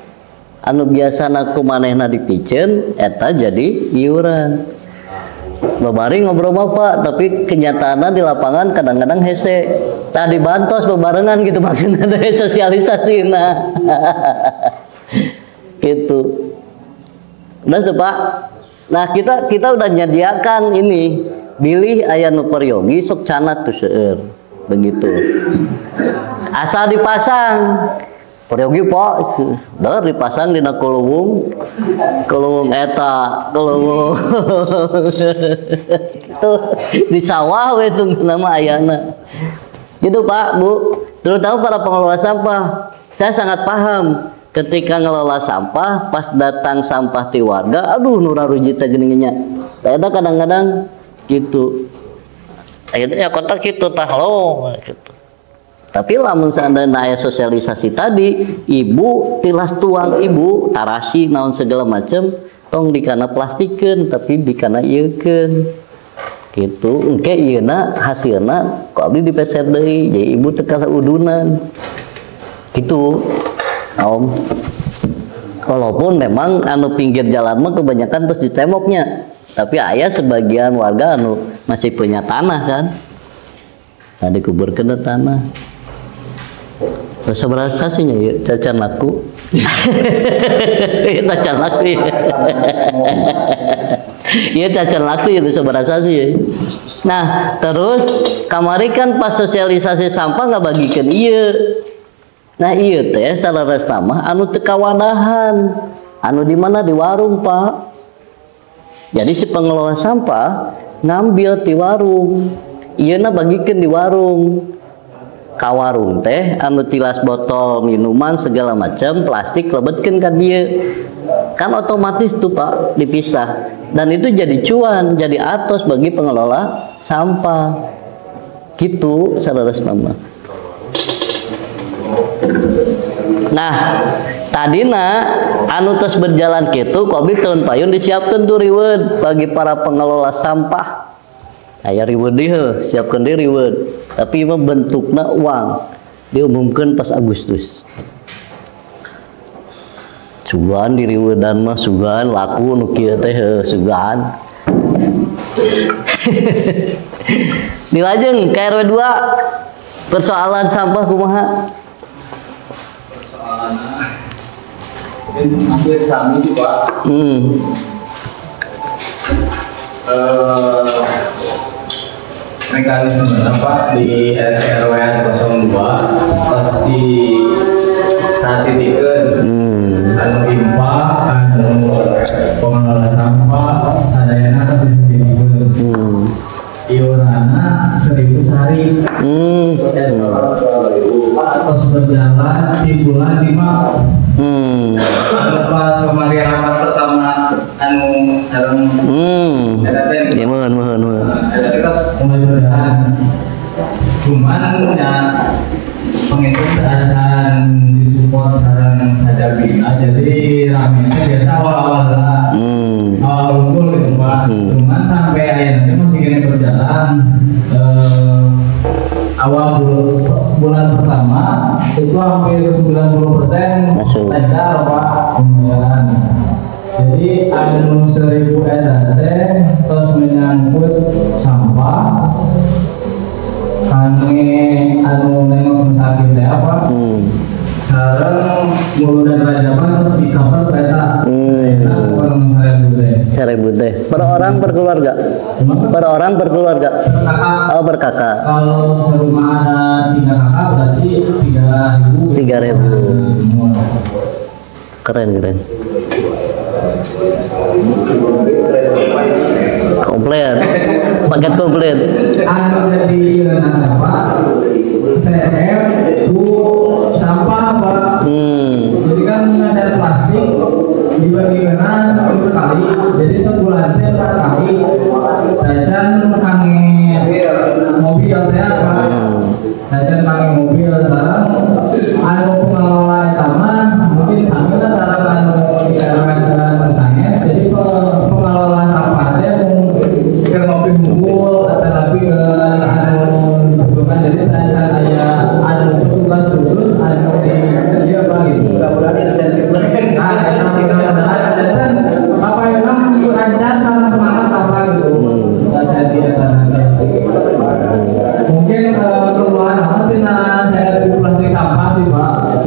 anu biasana kumanehna dipicen eta jadi iuran babari ngobrol Pak tapi kenyataannya di lapangan kadang-kadang hese tak dibantos bebarengan gitu maksudnya dari sosialisasi nah gitu Udah tuh Pak. Nah kita udah nyediakan ini, bilih aya nu peryogi sok canat tuh seueur. Begitu. Asal dipasang peryogi Pak, dah dipasang dina kuluwung eta kuluwung. Tuh di sawah we tuh nama ayana. Gitu Pak, Bu. Terutama para pengelola sampah, saya sangat paham ketika ngelola sampah, pas datang sampah ti warga, aduh nura rujita geuningannya. Eta kadang-kadang gitu. Akhirnya kota gitu tah lo gitu. Tapi lamun seandainya aya sosialisasi tadi, ibu tilas tuang ibu, tarasi naon segala macam, tong dikana plastikeun tapi dikana ieukeun. Gitu. Engke ieuna hasilna ku abdi dipeser deui, jadi ibu teu kaudunan. Gitu. Om. Walaupun memang anu pinggir jalan mah kebanyakan terus ditemboknya, tapi aya sebagian warga anu masih punya tanah kan, nah dikuburkeun tanah. Terus berasa sih ya cacan laku, cacan laku, iya cacan laku ya bisa berasa sih. Nah terus kamari kan pas sosialisasi sampah nggak bagikan iya. Nah iya teh salarasna mah anu teu kawadahan, anu di mana di warung Pak. Jadi si pengelola sampah ngambil di warung, ieuna bagikeun di warung. Ka warung teh anu tilas botol minuman segala macam plastik lebetkeun ka dieu. Kan otomatis tuh Pak dipisah dan itu jadi cuan, jadi atos bagi pengelola sampah. Gitu salarasna mah. Nah, tadina anu tos berjalan kitu Kobi tahun payun disiapkan tuh reward bagi para pengelola sampah. Aya reward dieu, siapkeun deui reward. Tapi mah bentukna uang. Diumumkeun pas Agustus. Sugan di rewardan mah sugan laku nu kieu teh sugan. Dilajeng ka RW 2 persoalan sampah kumaha? Hampir sami sih Pak. Mekanisme Pak di RW 02 pasti saat ditikeun anu impa anu pengelola sampah sadayana ditikeun iuranna 1.000 sehari. Terus berjalan di bulan 5. Pas kemarin rapat pertama anu sareng ya mohon ada terus mulai berjalan. Cuman ya pengikut akan disupport sareng saja bina jadi ramenya biasa awal-awal lah. Awal kumpul gitu Pak. Cuman sampai akhirnya masih gini berjalan. Awal bulan pertama itu hampir 90% lancar Pak pembayaran. Jadi anu 1.000 teh terus menyangkut sampah kami anu nengok sakit teh apa sareng mulu dan rajaman terus di cover kereta kurang 1.000 teh per orang per keluarga? Per orang per keluarga? Oh per kakak. Kalau serumah ada 3 kakak berarti 3.000. 3.000. Keren. Komplit. Paket komplit. Anu jadi apa? CF sampah Pak. Jadi kan ada plastik dibagi keras sekali. Jadi sebulan teh 4 kali. Jajan kange mobil teh apa? Jajan kange mobil sekarang anu pengelola utama mungkin sama lah cara anu dikatakan sanges. Jadi pengelola sampah teh ke mobil bubul atau lagi ke anu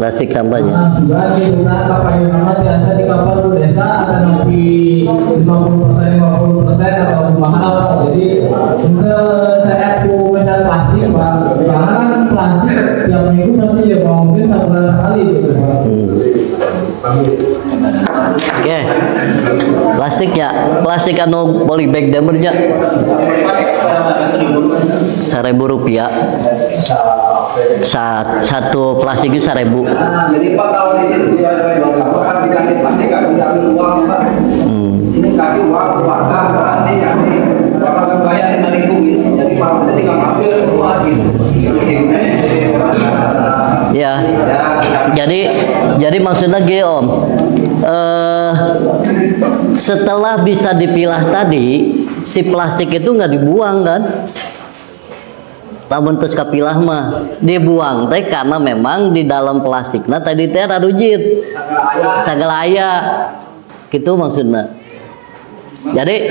plastik sampahnya. Nah, juga di Luna Kapayun nama biasa di kapal desa ada nepi 50% atau mahal. Jadi untuk saya mencari plastik Pak, karena kan plastik tiap minggu pasti ya mungkin 1 bulan sekali gitu Pak. Oke. Plastik ya, plastik anu polybag damernya Rp1.000. Satu plastik itu 1.000. Jadi Pak kalau di situ pas dikasih plastik nggak diambil uang Pak. Ini kasih uang keluarga berarti kasih orang bayar 5.000 gitu. Jadi malah jadi nggak ngambil semua gitu. Ya. Jadi maksudnya gini Om. Setelah bisa dipilah tadi, si plastik itu nggak dibuang kan? Lamun terus kapilah mah dibuang teh karena memang di dalam plastiknya tadi teh ada rujit sagala aya gitu maksudnya. Jadi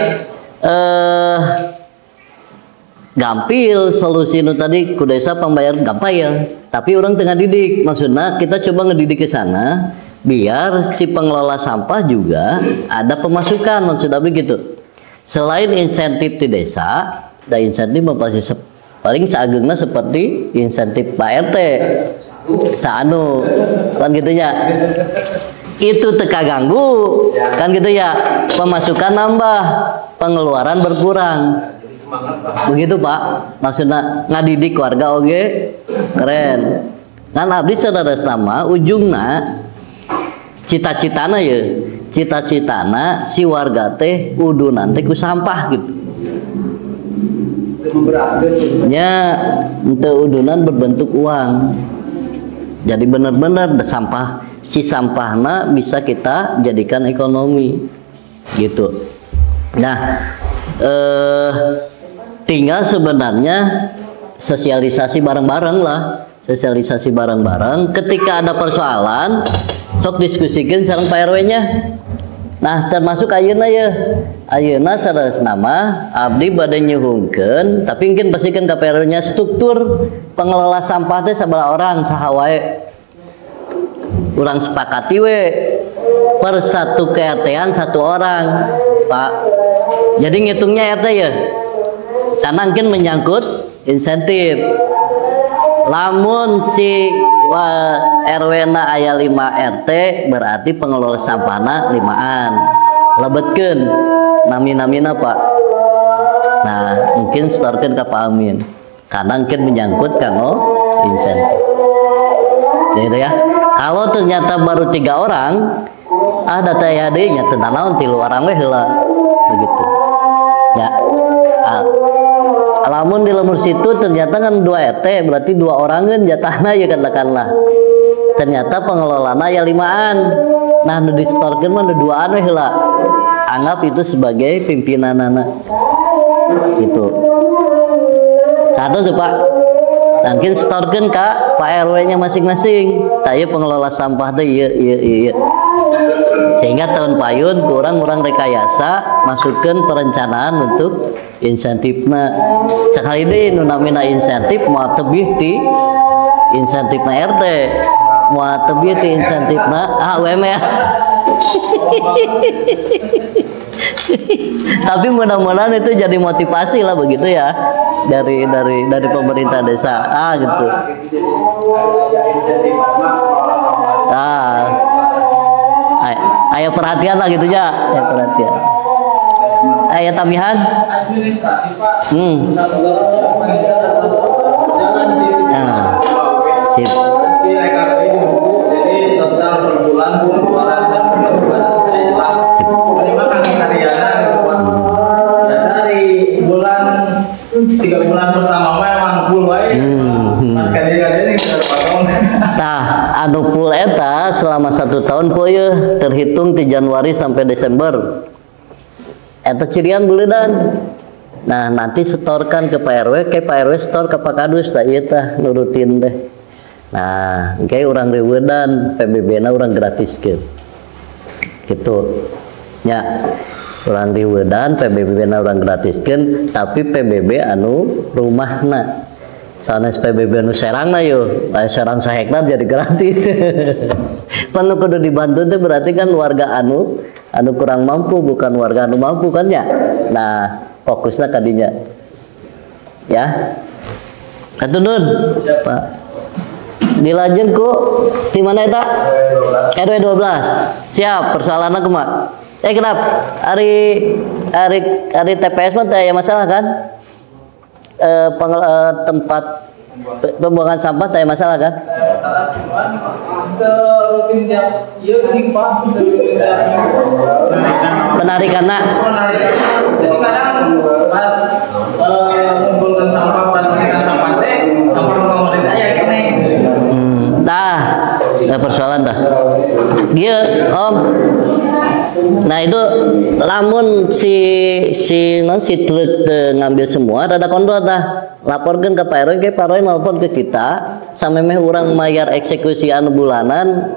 gampil solusi nu tadi ku desa pembayar gampang ya, tapi orang tengah didik maksudnya kita coba ngedidik ke sana biar si pengelola sampah juga ada pemasukan maksudnya begitu. Selain insentif di desa, ada insentif pasti paling seagengna seperti insentif Pak RT saanu kan gitu ya, itu teka ganggu kan gitu ya, pemasukan nambah pengeluaran berkurang begitu Pak, maksudnya ngadidik warga oge keren kan. Abdi saudara sama ujungna cita-citana ya, cita-citana si warga teh udu nanti ku sampah gitu nya untuk udunan berbentuk uang. Jadi benar-benar sampah si sampahna bisa kita jadikan ekonomi gitu. Nah tinggal sebenarnya sosialisasi bareng-bareng lah, sosialisasi bareng-bareng. Ketika ada persoalan sok diskusikan sareng Pak RW-nya. Nah termasuk ayeuna ya, ayeuna saresnama abdi bade nyuhungkeun, tapi mungkin pastikan ka PRW-nya struktur pengelola sampah teh sabaraha orang saha wae. Urang sepakati we per satu KRT-an 1 orang, Pak. Jadi ngitungnya RT ya. Karena mungkin menyangkut insentif. Lamun si RW-na aya 5 RT berarti pengelola sampahna 5-an. Lebetkeun nami-namina Pak. Nah, mungkin setorkeun ka Pak Amin. Karena mungkin menyangkut kanggo insentif. Gitu ya. Kalau ternyata baru 3 orang, data YAD nya teu naon 3 orang we heula. Begitu. Ya. Lamun di lemur situ ternyata kan 2 RT berarti 2 orangan jatahna ya katakanlah. Ternyata pengelolana ya 5-an. Nah nu distorkeun mah 2-an we heula. Anggap itu sebagai pimpinanana. Gitu. Satu tuh Pak. Mungkin storkeun ka Pak RW-nya masing-masing. Tah ieu pengelola sampah teh ieu. Sehingga tahun payun kurang rekayasa masukkan perencanaan untuk insentifna. Sekali ini namina insentif mau tebih ti insentifna RT, mau tebih ti insentifna UMR. Tapi mudah-mudahan itu jadi motivasi lah begitu ya dari pemerintah desa gitu. Ayo perhatian lah gitu ya, ayo perhatian. Ayo tamihan. Administrasi Pak. Sip. Terus di RKP di buku, jadi total per bulan pengeluaran dan pemasukan saya jelas. Minimal kami karyana gitu Pak. Biasa di bulan 3 bulan pertama memang full wae. Mas kadir-kadir ini sudah potong. Nah, anu full eta selama 1 tahun poe terhitung di Januari sampai Desember. Eta cirian beuledan. Nah, nanti setorkan ke Pak RW, Pak RW setor ke Pak Kadus tah ieu tah nurutin teh. Nah, engke urang riweudan PBB-na urang gratiskeun. Gitu. Ya. Urang riweudan PBB-na urang gratiskeun, tapi PBB anu rumahna. sanes PBB nu Serang na yo, Serang 1 hektar jadi gratis. Pan kudu dibantu teh berarti kan warga anu kurang mampu, bukan warga anu mampu kan ya. Nah, fokusnya kadinya. Ya. Katundun, Pak. Dilajeng ku di mana eta? RW 12. Siap, persoalanna kumaha? Kenapa? Hari TPS mah teh aya masalah kan? Tempat pembuangan sampah teh masalah kan? Masalah cuman rutin tiap ieu geuning Pak. Penarikanna. Jadi kadang pas mengumpulkan sampah pas menarikan sampah teh sampah pemerintah aya kene. Persoalan dah. Dia Om. Nah itu lamun si truk ngambil semua rada kontrol dah. Laporkan ke Pak RW, Pak RW nelpon ke kita sampai meh urang mayar eksekusi anu bulanan.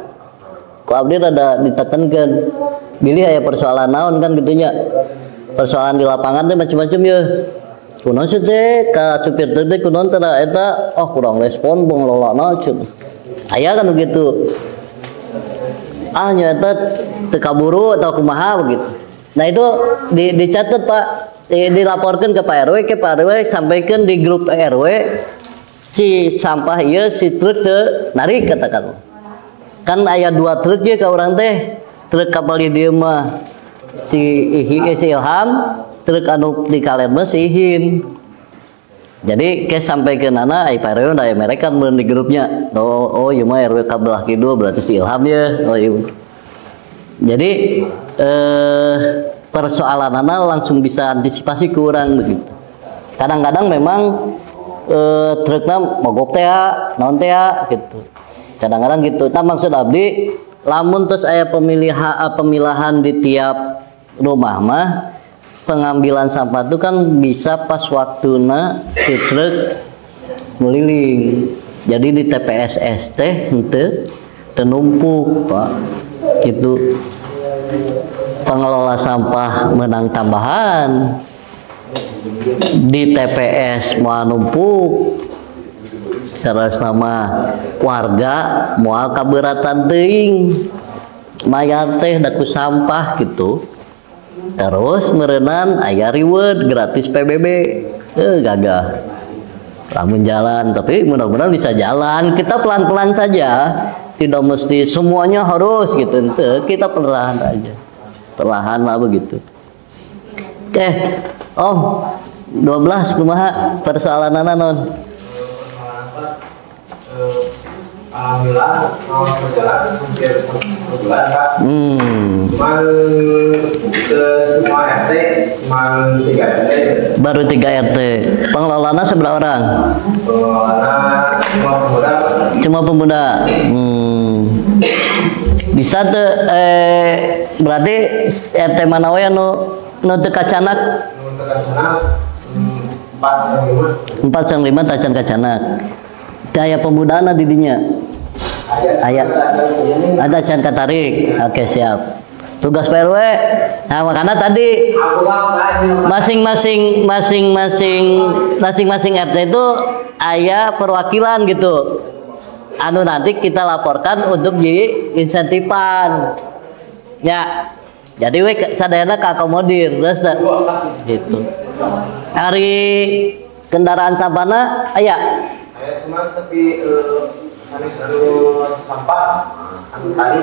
Ku abdi rada ditekankeun. Bilih aya persoalan naon kan gitunya. Persoalan di lapangan teh macam-macam ya. Kunaon sih teh ka supir truk teh kunaon teh eta kurang respon pengelolana ceun. Aya kan begitu. Nyata tekaburu atau kumaha begitu. Nah itu dicatat Pak, dilaporkan ke Pak RW, sampaikan di grup RW si sampah ieu si truk teu narik katakan. Kan aya 2 truk ye ka urang teh. Truk kapal dieu mah si Ilham, truk anu di Kalem si Ihin. Jadi ke sampai ke nana Pak RW udah mereka di grupnya. Oh iya mah RW kabelah kidul berarti si Ilham ya. Oh iya. Jadi persoalan nana langsung bisa antisipasi kurang begitu. Kadang-kadang memang truknya mogok teh naon teh gitu. Kadang-kadang gitu. Nah maksud abdi lamun terus aya pemilahan di tiap rumah mah pengambilan sampah itu kan bisa pas waktuna si truk meliling. Jadi di TPSS teh henteu tenumpuk Pak. Itu pengelola sampah menang tambahan. Di TPS moal numpuk. Sarasna warga moal kabeuratan teuing. Mayar teh daku sampah gitu. Terus merenan aya reward gratis PBB. Gagah. Lamun jalan, tapi mudah-mudahan bisa jalan. Kita pelan-pelan saja. Tidak mesti semuanya harus gitu. Ente, kita perlahan aja. Perlahan lah begitu. Oke. Om 12 kumaha persoalanana non? Alhamdulillah mau berjalan hampir 1 bulan Pak. Cuman ke semua RT cuman 3 RT. Baru 3 RT. Pengelolanya seberapa orang? Pengelola cuma pemuda. Bisa tuh berarti RT mana wae anu teu kacanak? Nu teu kacanak 4/5 tacan kacanak. Daya pemudaan di dinya. Aya. Ada can katarik. Oke, siap. Tugas PRW. Nah, makanya tadi masing-masing RT itu aya perwakilan gitu. Anu nanti kita laporkan untuk diinsentifan. Ya. Jadi we sadayana kakomodir terus gitu. Hari kendaraan sampahna aya. Cuma tapi sanes sampah anu tadi.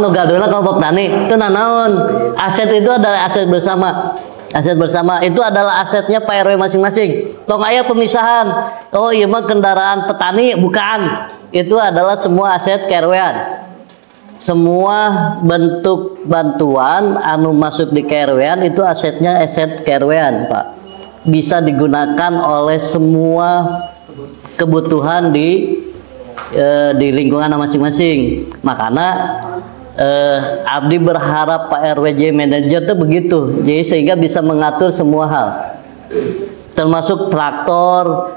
Nu gadulna kelompok tani. Itu nanaon? Aset itu adalah aset bersama. Aset bersama itu adalah asetnya Pak RW masing-masing. Tong aya pemisahan. Oh iya mah kendaraan petani bukan. Itu adalah semua aset KRW-an. Semua bentuk bantuan anu masuk di KRW-an itu asetnya aset KRW-an, Pak. Bisa digunakan oleh semua kebutuhan di lingkungan masing-masing. Makanya Abdi berharap Pak RWJ manajer itu begitu, jadi sehingga bisa mengatur semua hal, termasuk traktor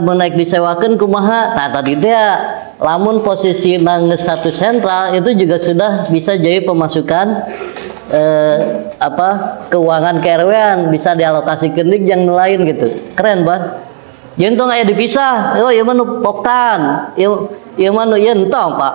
menaik disewakan kumaha. Nah tadi dia lamun posisi nang satu sentral itu juga sudah bisa jadi pemasukan keuangan KRW-an bisa dialokasikan di yang lain gitu. Keren, Bang. Jeung tong aya dipisah. Oh, ieu mah nu poktan. Ieu mah nu entong, Pak.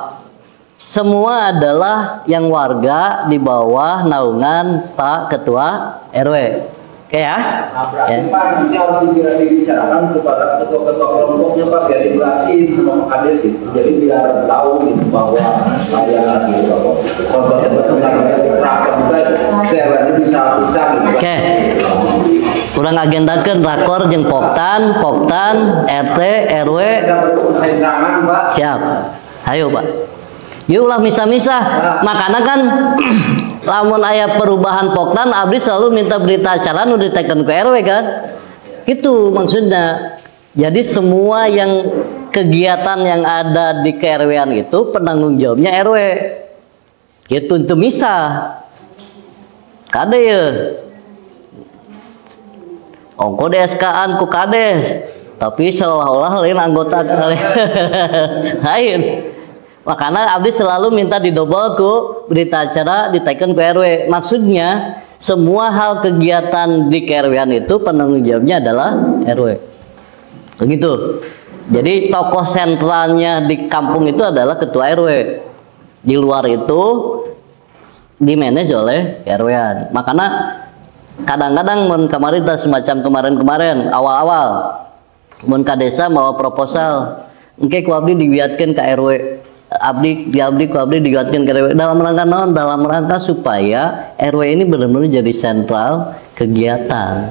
Semua adalah yang warga di bawah naungan Pak Ketua RW. Oke ya? Nah, berarti Pak nanti harus dibicarakan kepada ketua-ketua kelompoknya Pak biar dijelasin sama Pak Kades gitu. Jadi biar tahu gitu bahwa saya gitu kalau benar rapat juga KRW bisa gitu. Oke. Kurang agendakeun rakor jeung Poktan, RT, RW. Siap. Ayo, Pak. Yuk ulah misah-misah. Makanya kan lamun aya perubahan Poktan, abdi selalu minta berita acara nu diteken ke RW kan. Gitu maksudnya. Jadi semua yang kegiatan yang ada di KRW-an itu penanggung jawabnya RW. Gitu untuk misah. Kade ya. Ongko DSK-an ku Kades, tapi seolah-olah lain anggota lain. Makanya abdi selalu minta didobel ku berita acara diteken ke RW. Maksudnya semua hal kegiatan di KRW-an itu penanggung jawabnya adalah RW. Begitu. Jadi tokoh sentralnya di kampung itu adalah ketua RW. Di luar itu dimanage oleh RW-an. Makanya kadang-kadang mun kemarin semacam kemarin awal-awal mun ka desa mawa proposal engke ku abdi diwiatkeun ka RW abdi ku abdi diwiatkeun ka RW dalam rangka naon, dalam rangka supaya RW ini benar-benar jadi sentral kegiatan.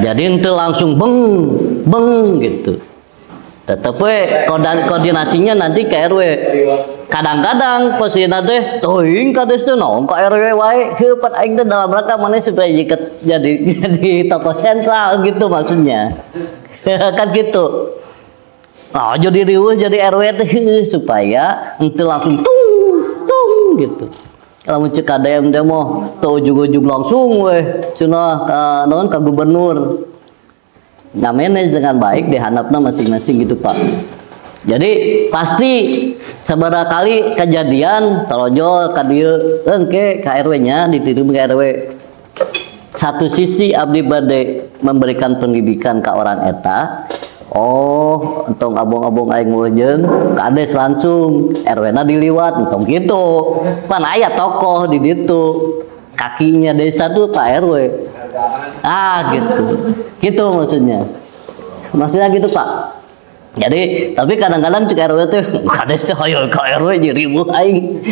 Jadi ente langsung beng gitu. Tetep we koordinasinya nanti ke RW. Kadang-kadang posisinya teh teuing kades teh naon ka RW wae heupat aing teh dalam rangka maneh supaya jadi tokoh sentral gitu maksudnya. Kan gitu. Nah, jadi riweuh jadi RW teh supaya ente langsung tung gitu. Kalau mun ceuk KDM teh mah teu ujug-ujug langsung we cenah naon ka gubernur. Manage dengan baik dihandapna masing-masing gitu Pak. Jadi pasti sabaraha kali kejadian tarojol ka dieu engke ka RW-nya ditirim ke RW. Satu sisi abdi bade memberikan pendidikan ke orang eta. Oh, entong abong-abong aing meujeun kades langsung RW-na diliwat entong gitu. Pan aya tokoh di ditu. Kakinya desa tuh Pak RW. Gitu. Gitu maksudnya. Maksudnya gitu Pak. Jadi, tapi kadang-kadang cek RW teh kades teh hayu ka RW jadi ribuh aing.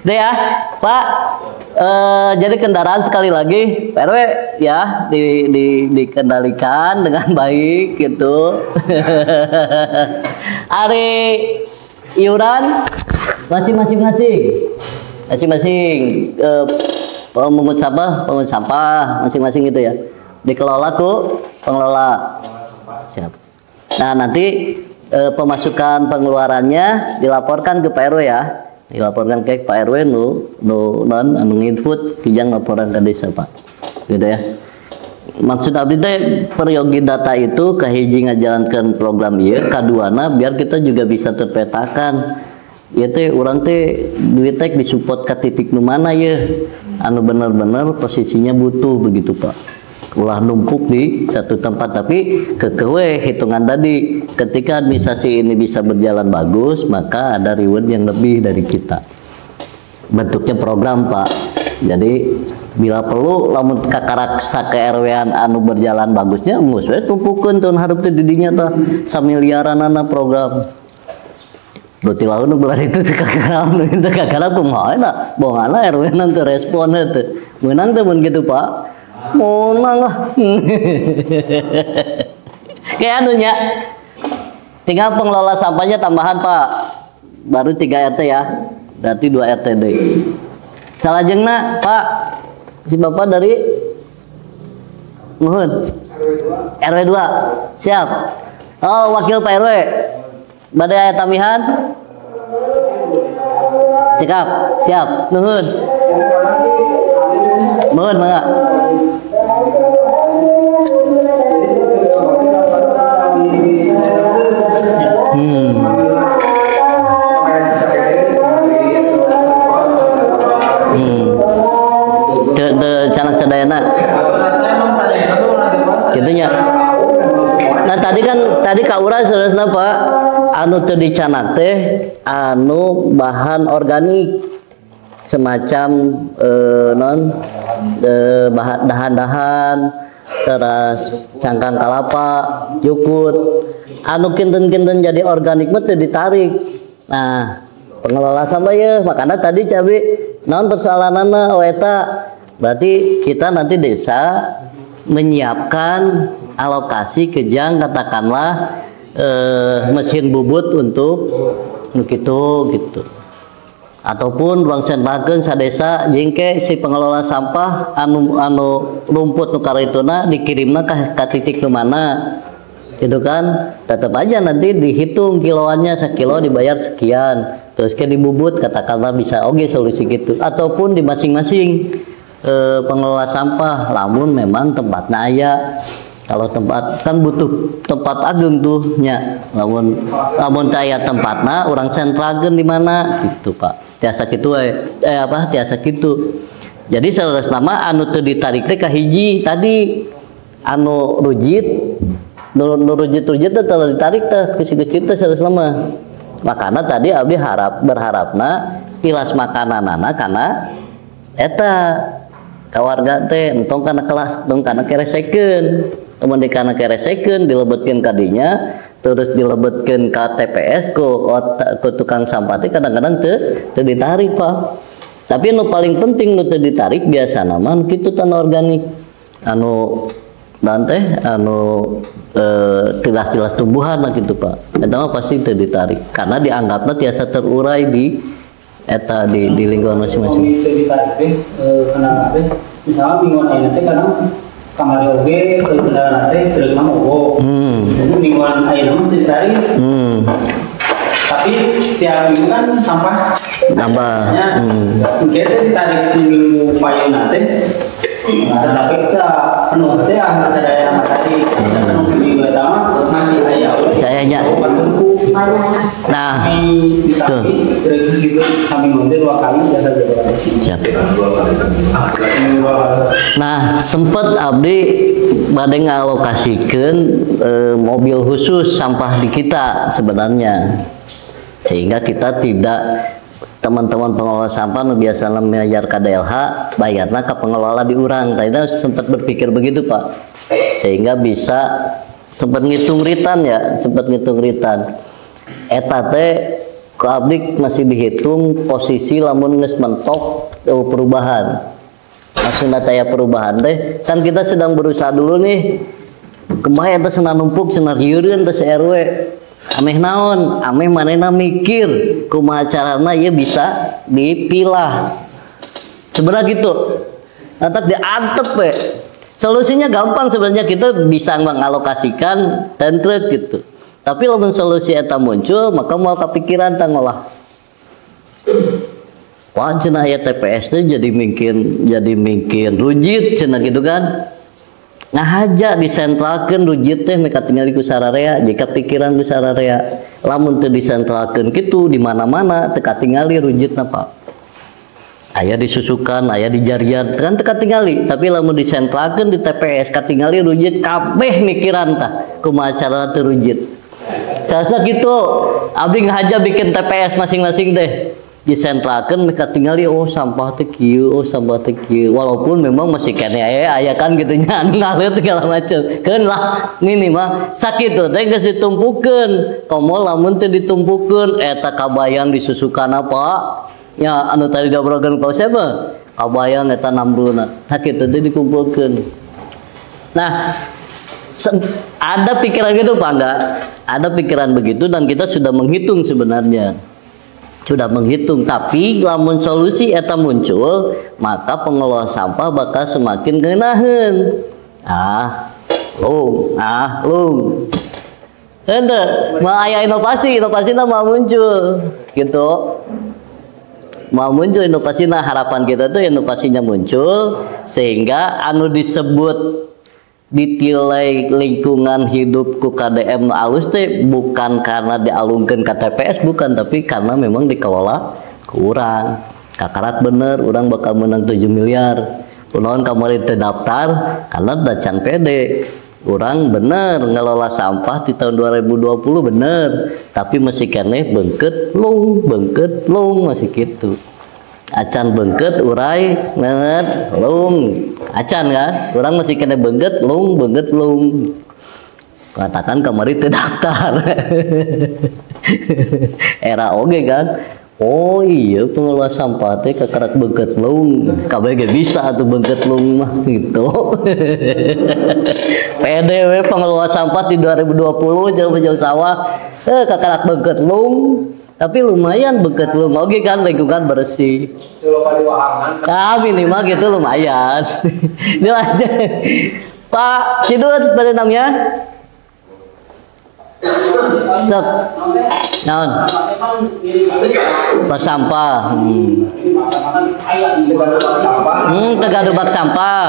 Deh ya, Pak. Jadi kendaraan sekali lagi Pak RW ya dikendalikan dengan baik gitu. Ari iuran masing-masing pemungut sampah masing-masing gitu ya dikelola ku pengelola. Siap. Nah nanti pemasukan pengeluarannya dilaporkan ke Pak RW ya, dilaporkan ke Pak RW nu nginput kijang laporan ke desa Pak gitu ya. Maksud abdi teh peryogi data itu kahiji ngajalankeun program ieu, kaduana biar kita juga bisa terpetakan. Ya teh urang teh duit teh disupport ka titik nu mana ya anu bener-bener posisinya butuh begitu Pak. Ulah numpuk di satu tempat tapi kekewe hitungan tadi ketika administrasi ini bisa berjalan bagus maka ada reward yang lebih dari kita. Bentuknya program Pak. Jadi bila perlu lamun kakaraksa KRW-an anu berjalan bagusnya geus we tumpukeun tahun hareup teh di dinya tah samiliaranana program. Berarti lalu bulan itu kakak kumaha na bongana RW nanti respon itu menang temen gitu Pak menang lah. Kayak anunya tinggal pengelola sampahnya tambahan Pak baru 3 RT ya berarti 2 RTD salajengna Pak si Bapak dari nuhun RW 2 siap. Oh wakil Pak RW badai aya tambahan siap nuhun mangga. gitunya. Nah tadi Kak Ura seharusnya Pak anu teu dicanak teh anu bahan organik semacam bahan dahan-dahan terus cangkang kelapa, jukut anu kinten-kinten jadi organik mah teu ditarik. Nah pengelola sampah ya makanya tadi cabe naon persoalanana eta berarti kita nanti desa menyiapkan alokasi kejang katakanlah mesin bubut untuk gitu ataupun bang sentrakeun sadesa jengke si pengelola sampah anu rumput nu karituna dikirimna ka titik ke mana gitu kan, tetap aja nanti dihitung kiloannya sekilo dibayar sekian terus ke dibubut katakanlah bisa oke solusi gitu ataupun di masing-masing pengelola sampah lamun memang tempatnya aya. Kalau tempat kan butuh tempat ageng tuh nya lamun caya tempatna orang sentrakeun di mana gitu Pak tiasa kitu tiasa kitu. Jadi saeureusna anu teu ditarik teh ka hiji tadi anu rujit nu rujit teh teu ditarik teh kecil-kecil teh saeureusna mah. Makana tadi abdi berharapna pilas makananana kana eta kawarga teh entong kana kelas entong kana keresekeun. Teman di kana keresekeun dilebetkeun kadinya terus dilebetkeun ka TPS ku tukang sampah teh kadang-kadang teu ditarik Pak. Tapi nu paling penting nu teu ditarik biasana mah kitu tan organik anu dan teh anu tilas-tilas tumbuhan lah gitu Pak. Eta mah pasti teu ditarik karena dianggapna tiasa terurai di eta di lingkungan masing-masing. Teu ditarik teh kana teh misalnya mingguan ayeuna teh kadang kamari oge kendaraan teh truk mah mogok. Jadi mingguan ayeuna mah ditarik. Tapi tiap minggu kan sampah nambah. Mungkin ditarik di minggu payuna teh. Tapi kita penuh teh sadaya tadi. Penuh minggu pertama masih aya. Sayanya. Nah, tuh. Nah, sempat abdi bade ngalokasikeun mobil khusus sampah di kita sebenarnya. Sehingga kita tidak teman-teman pengelola sampah nu biasa mengajar KDLH bayarna ke pengelola di urang. Tadi sempat berpikir begitu Pak. Sehingga bisa sempat ngitung ritan. Eta teh ku abdi masih dihitung posisi lamun geus mentok perubahan. Maksudna taya perubahan teh kan kita sedang berusaha dulu nih. Kemarin teh cenah numpuk cenah hieureun teh RW. Ameh naon? Ameh manehna mikir kumaha carana ieu bisa dipilah. Sebenarnya gitu. Nanti diantep we. Solusinya gampang sebenarnya kita bisa mengalokasikan dan truk gitu. Tapi lamun solusi eta muncul maka mau kepikiran tang ngolah. Wah cenah aya TPS teh jadi mungkin rujit cenah gitu kan. Ngahaja disentralkeun rujit teh mereka tinggal di kusararea jika pikiran ku sararea. Lamun teu disentralkeun kitu di mana-mana teu katingali rujitna Pak. Aya disusukan, aya dijarian kan teu katingali, tapi lamun disentralkeun di TPS katingali rujit kabeh mikiran tah kumaha carana teu rujit. Salah gitu, abdi ngahaja bikin TPS masing-masing teh. Disentralkeun mereka tinggali sampah teh kieu, sampah teh kieu. Walaupun memang masih kene aya kan gitu nya anu ngalet segala macam. Keun lah ini mah sakitu teh geus ditumpukeun. Komo lamun teu ditumpukeun eta kabayang disusukan apa? Ya anu tadi diobrolkeun ka siapa? Kabayang eta nambruna. Sakitu teh dikumpulkeun. Nah, ada pikiran gitu Pak enggak? Ada pikiran begitu dan kita sudah menghitung sebenarnya. Sudah menghitung, tapi lamun solusi eta muncul, maka pengelola sampah bakal semakin ngeunaheun. Lung. Ente, mau aya inovasina mau muncul gitu. Mau muncul inovasinya, harapan kita tuh inovasinya muncul sehingga anu disebut ditilai lingkungan hidup ku KDM alus teh bukan karena dialungkeun ke TPS bukan, tapi karena memang dikelola ku urang. Kakarak bener urang bakal menang 7 miliar. Kunaon kamari teu daftar karena da can pede. Orang bener ngelola sampah di tahun 2020 bener, tapi masih keneh bengket lung masih gitu. Acan bengket urai net lung acan kan, orang masih keneh bengket lung katakan kemarin terdaftar. Era oge kan. Oh iya pengelola sampah teh kekerak bengket lung, kabeh ge bisa tuh bengket lung mah gitu. PDW pengelola sampah di 2020 jauh-jauh sawah kekerak bengket lung, tapi lumayan bengket lung oge kan lingkungan bersih. Nah minimal gitu lumayan. Ini aja Pak Cidut pada namanya. Sok, naon? Bak sampah. Tegadu bak sampah.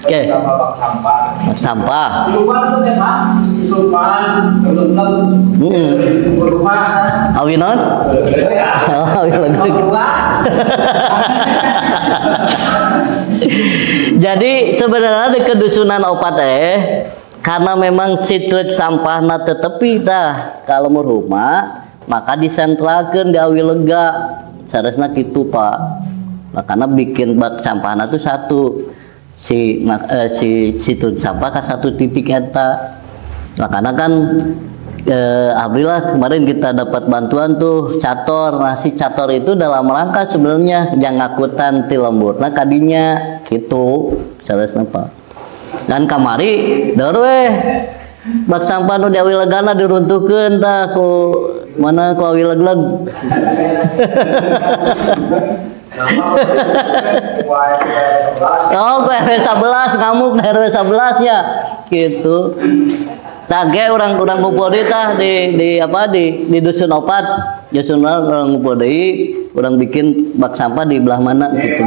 Oke. Bak sampah. Awi non? Awi legeg. Jadi sebenarnya di kedusunan opat karena memang sitruk sampah na tetepi tah kalau mau rumah maka disentralkan gawe lega saresna kitu Pak. Makanya bikin bak sampahna tuh satu si sitruk sampah ke satu titik eta. Makanya kan alhamdulillah kemarin kita dapat bantuan tuh cator. Nah si cator itu dalam rangka sebenarnya jangan ngakutan ti lemburna kadinya gitu saresna Pak. Dan kamari darwe bak sampah nu di awilegana diruntuhkeun tah ku mana ku awileg-leg. Oh ku RW 11 ngamuk di RW 11 nya gitu. Tage orang ngumpul deui tah di dusun opat. Dusun orang ngumpul deui, orang bikin bak sampah di belah mana gitu.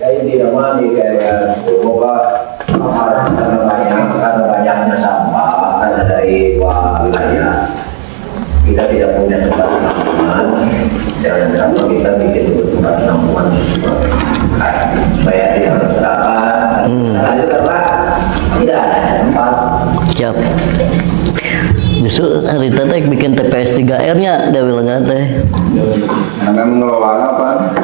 Ya ini nama di daerah Boga karena banyaknya sampah karena dari wilayah kita tidak punya tempat penampungan dan kenapa kita bikin tempat penampungan supaya tidak berserakan juga Pak tidak ada tempat. Siap. Justru hari tadi bikin TPS 3R nya Dewi Lengan teh. Anda mengelola apa?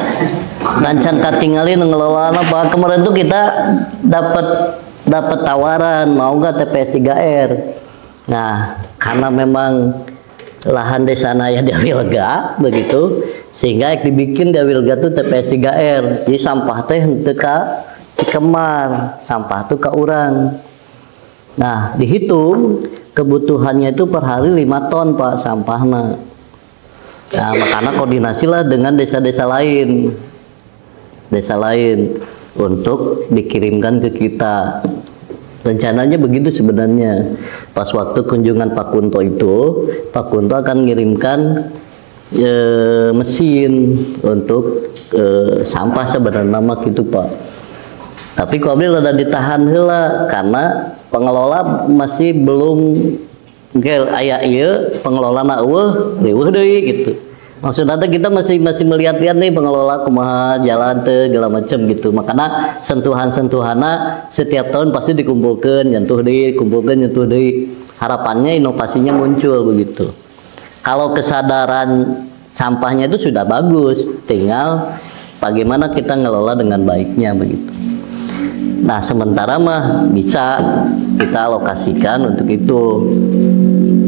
Lancan katingali ngelola apa kemarin tuh kita dapat tawaran mau nggak TPS 3R. Nah karena memang lahan desana ya Dewi Lega begitu sehingga dibikin Dewi Lega tuh TPS 3R. Jadi sampah teh henteu ka Cikemar, sampah tuh ka urang. Nah dihitung kebutuhannya itu per hari 5 ton Pak sampahnya. Nah makanya koordinasi lah dengan desa-desa lain untuk dikirimkan ke kita. Rencananya begitu sebenarnya. Pas waktu kunjungan Pak Kunto itu, Pak Kunto akan mengirimkan mesin untuk sampah sebenarnya nama gitu Pak. Tapi kalau udah ditahan heula karena pengelola masih belum aya ieu pengelola na riweuh deui gitu. Maksudnya kita masih melihat-lihat nih pengelola kumaha jalan teh segala macam gitu. Makanya sentuhan-sentuhana setiap tahun pasti dikumpulkan, nyentuh deui. Harapannya inovasinya muncul begitu. Kalau kesadaran sampahnya itu sudah bagus, tinggal bagaimana kita ngelola dengan baiknya begitu. Nah sementara mah bisa kita alokasikan untuk itu.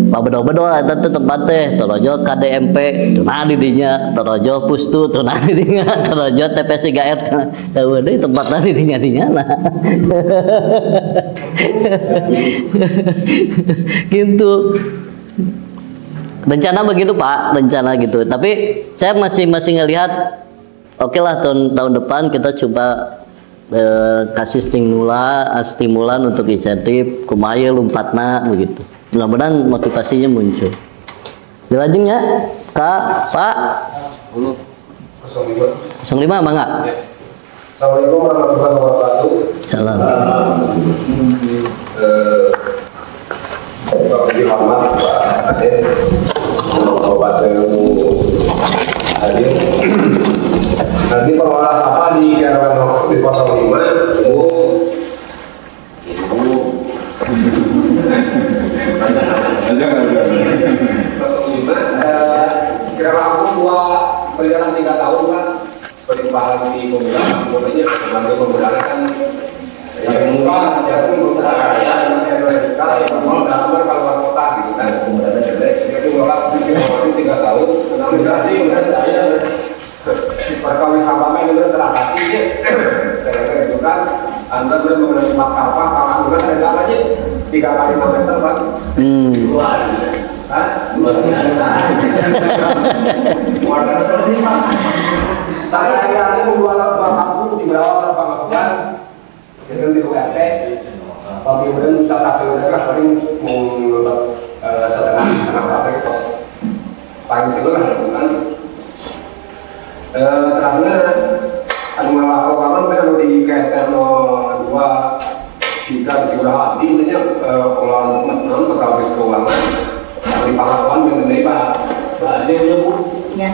Pak bedo-bedo eta teh tempat teh torojo KDMP tunah di dinya, torojo Pustu tunah di dinya, torojo TPS 3R teuh deui tempatna di dinya-dinyana. Gitu. Rencana begitu Pak, rencana gitu. Tapi saya masih ngelihat oke lah tahun depan kita coba kasih stimulan untuk insentif kumaha lompatna begitu. Mudah-mudahan motivasinya muncul. Dilajengnya Kak Pak 05 mangga. Assalamualaikum warahmatullahi wabarakatuh. Salam. Bapak dihormat Pak Ades, Bapak hadir. Nanti pengelola sampah di KRW di 05 itu Anda boleh mengenai mak sampah, kakak juga saya salah aja 3 kali 6 meter Pak. Luar biasa. Luar biasa. Luar biasa ini Pak. Saya hari ini membuat kampung di bawah Pangapungan dengan di URT. Kemudian bisa saya sudah paling menurut setengah berapa itu paling situ lah kan. Terusnya ada malah kawan kan di KTM 2 3 di Cibraha di intinya pengelolaan non pegawai keuangan di Pangapungan mengenai Pak dia menyebut ya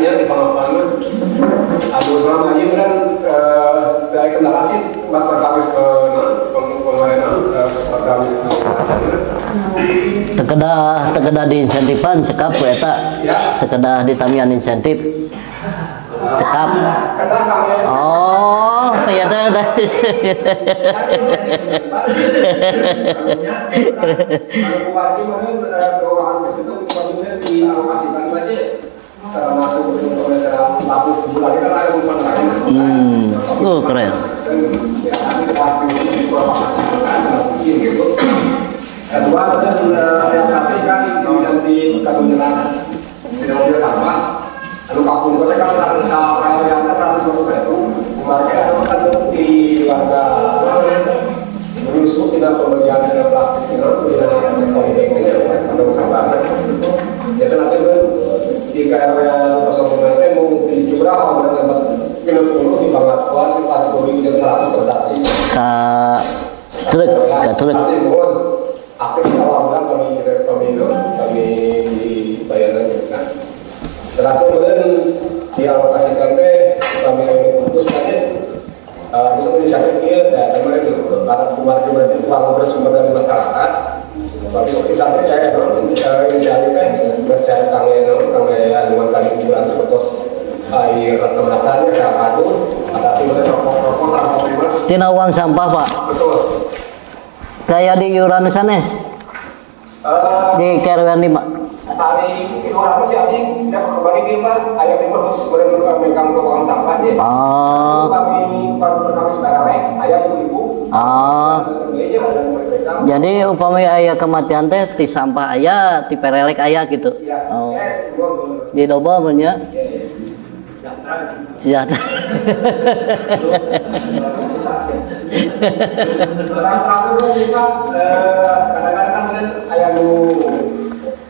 dia di Pangapungan aduh selama ini kan dari kendala sih pegawai ke pegawai tekedah di insentifan cekap eta tekedah di tamian insentif cekap oh ternyata ada keren kedua realisasikan insentif ketunjangan tidak mobil sampah lalu kampung kota kan saya yang 150 itu warga kan di warga menyusul tidak pembagian plastik itu tidak politik ada sampah jadi nanti di KRW 05 itu mau di Cibraha berdapat 50 di Pangapungan di kategori jam 100 prestasi ka truk aktif awal bulan kami dibayarkan kan. Setelah itu kemudian dialokasikan kami fokus saja bisa inisiatif ini dan kemarin itu karena kemarin uang bersumber dari masyarakat. Tapi inisiatif ya inisiatif masyarakat kami 5 kali bulan sebetul air kemasannya sangat bagus. Ada tim proposal tina uang sampah Pak. Betul. Kayak di iuran sana di KRW 5 hari itu apa sih Adi jangan kembali ke Pak ayah itu harus megang uang sampahnya kami pertama sebarang ayah ibu jadi upami ayah kematian teh ti sampah ayah ti perelek ayah gitu di doba punya sejahtera terakhir kita kadang-kadang kan ayah lu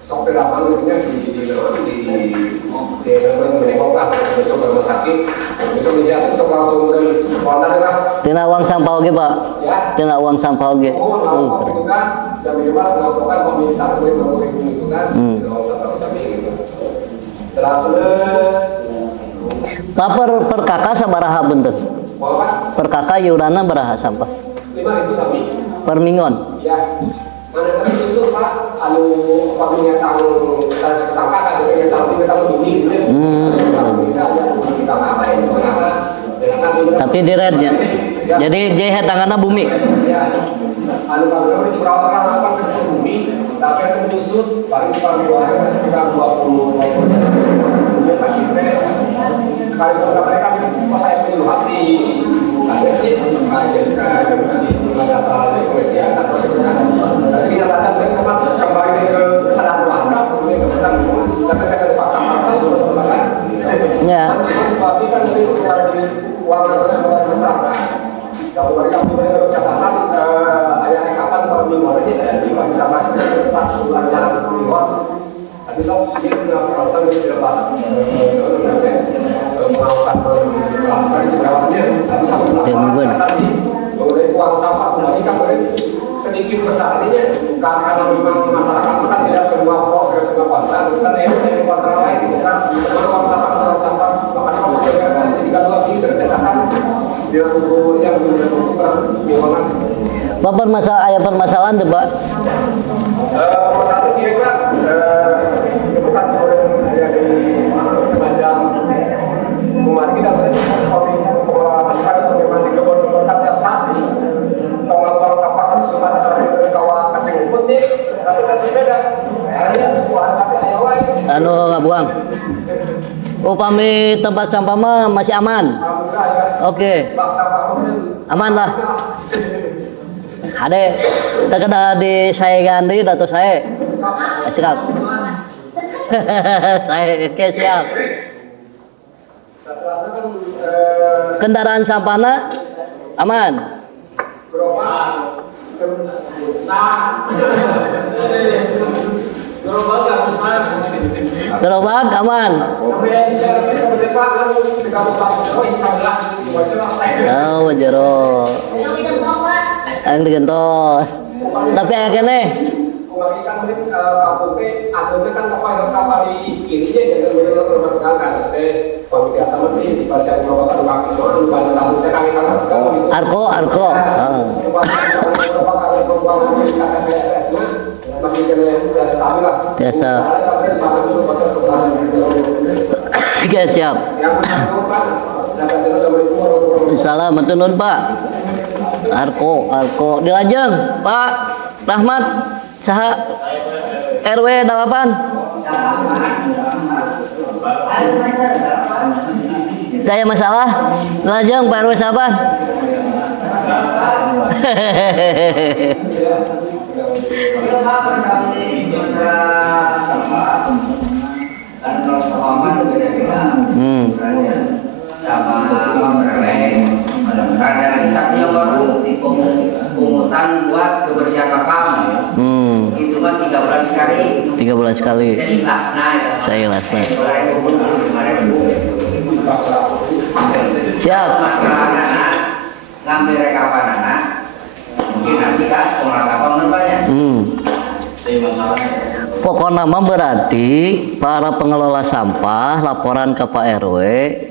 sopir lapangan gitu di menengok lah besok rumah sakit besok inisiatif besok langsung spontan lah tina uang sampah oge Pak ya tina uang sampah oge itu kan jam 5 melakukan komisi 150.000 itu kan uang sampah sapi gitu terakhir Pak per kakak sabaraha bentuk per kakak iuranna baraha sampah 5.000 sapi per minggon ya mana tadi justru Pak anu pembinaan saya sekitar kakak kita bumi gitu ya sampai kita ada kita ngapain ternyata tapi di rednya jadi jaya tangannya bumi ya anu kalau di Cibraha kan bumi tapi itu menyusut paling warga sekitar 20 pagi sekali mereka pas saya punya hati ada sih jadi di madrasah pengajian atau sebenarnya tapi nyatakan mereka kembali ke kesadaran warga kemudian kemudian tapi saya paksa itu sebenarnya ya tapi kan itu keluar di uang bersumber masyarakat kalau mereka punya catatan ayah kapan per minggu aja di madrasah pas bulan minggu tapi so dia kalau saya tidak pas pengawasan Selasa di Cibraha-nya tapi sampai kemudian uang sampah kembalikan sedikit besarnya karena memang masyarakat kan tidak semua kontrak itu kan kontrak lain itu kan uang sampah makanya harus dijaga jadi kalau lagi sudah catatan dia tunggu yang gimana Pak permasalahan tuh Pak satu kira itu kan ada di semacam kemarin kita masukan itu memang di kebun tiap sasi uang sampah harus cuma dari kawan kacang rumput nih tapi kan beda hanya buat pakai ayawai anu ngabuang upami tempat sampah mah masih aman alhamdulillah ya oke sampah kemudian Aman lah. Ade, tak ada di saya ganti atau saya. Siap. Saya oke siap. Kendaraan sampahna aman. Gerobak aman. Oh, jero. Yang digentos. Tapi yang kene. Bagi kan mungkin kampung teh adeuna kan kapal di kiri aja jangan bener-bener kan teh kalau biasa masih di pasar gerobak kaki doang pada satu teh kami kan Arko. masih kena biasa stabil lah. Biasa. Oke siap. Salam matur Pak. Arko dilajeng Pak Rahmat saha RW 8. Saya masalah dilajeng Pak RW 8. Ada lagi satu yang baru di pungutan buat kebersihan makam. Itu kan 3 bulan sekali. 3 bulan sekali. Saya ikhlas. Siap. Masalahnya ngambil rekapan anak. Mungkin nanti kan pengelola sampah banyak. Pokoknya mah berarti para pengelola sampah laporan ke Pak RW,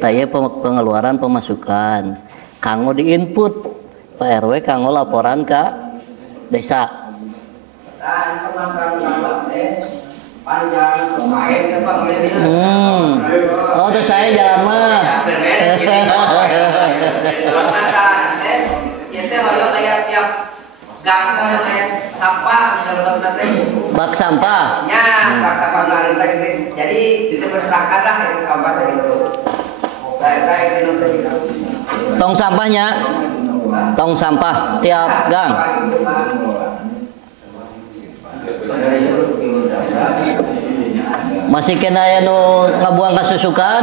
tanya pengeluaran pemasukan. Kanggo di input Pak RW, kanggo laporan ke desa. Dan permasalahan panjang saya ke Pak Melina. Oh, terus saya jalan mah. Masalah kita hoyong kayak tiap gang hoyong kayak sampah misalnya Bak sampah. Ya, bak sampah melalui ini. Jadi kita berserahkan lah itu sampah dari itu. Kita itu Tong sampahnya. Tong sampah tiap gang. Masih kena ya nu ngabuang kasusukan.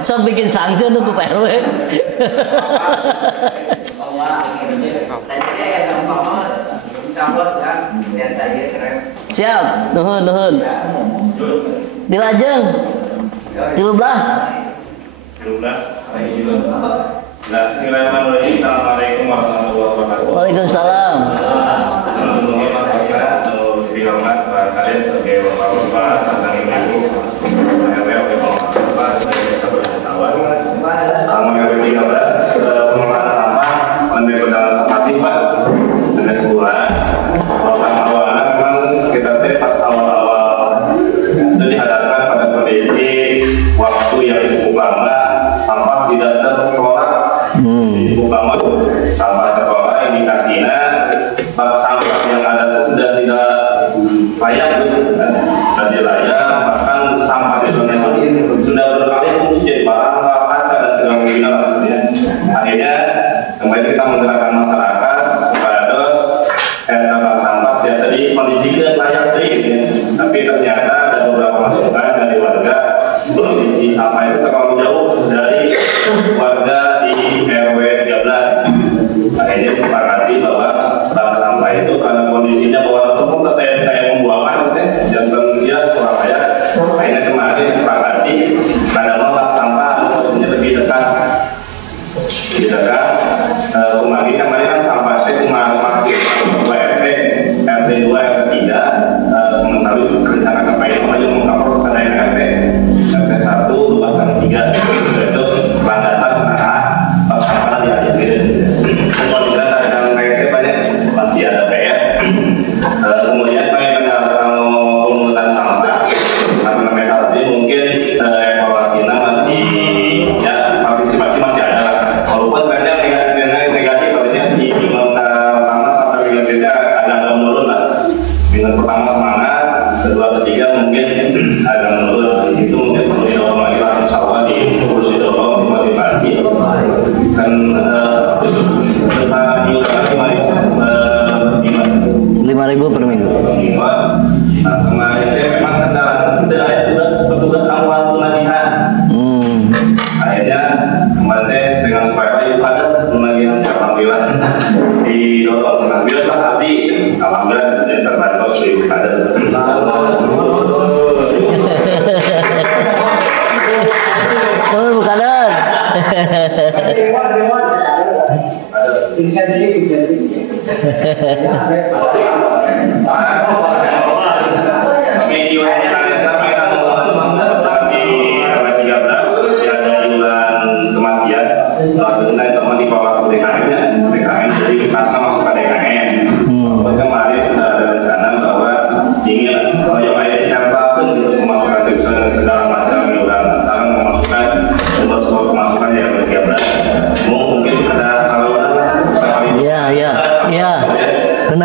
So bikin sanksi untuk Pak RW. Siap, nuhun. Dilajeng. 13. Assalamualaikum warahmatullahi wabarakatuh. Waalaikumsalam. Dihormat Pak Kades sebagai Bapak tentang ibu Sama RW 13 pengelolaan sampah menjadi pengelolaan sampah sih Pak. Ada sebulan. Awal-awalnya memang kita pas awal-awal itu dihadapkan pada kondisi waktu yang cukup lama sampah tidak terkelola. Cukup lama sampah terkelola indikasinya bak sampah yang ada itu sudah tidak layak sudah layak, bahkan sampah di zona itu sudah berkali fungsi jadi barang, kaca dan segala macam. Akhirnya kembali kita menggerakkan masyarakat supaya terus bak sampah biasa di kondisi layak tapi ternyata ada beberapa masukan dari warga kondisi sampah itu terlalu jauh dari warga di RW 13. Akhirnya disepakati bahwa bak sampah itu karena kondisinya bahwa tumpuk kayak membuangkan jangan dia kurang layak. Akhirnya kemarin disepakati pada bak sampah maksudnya lebih dekat. Kemarin kan sampah itu masih 2 RT 2 RT 3 sementara rencana kepain aja mengkapur ke sana RT 1 2 3 itu landasan arah bak sampah diajakin. Kemudian ada yang banyak masih ada PR. Kemudian kalau pemungutan sampah karena memang mungkin evaluasinya masih ya partisipasi masih ada walaupun trennya supaya itu ada lagi alhamdulillah di dorong alhamdulillah Pak Abdi alhamdulillah dan terbantu di ada. Bukadan.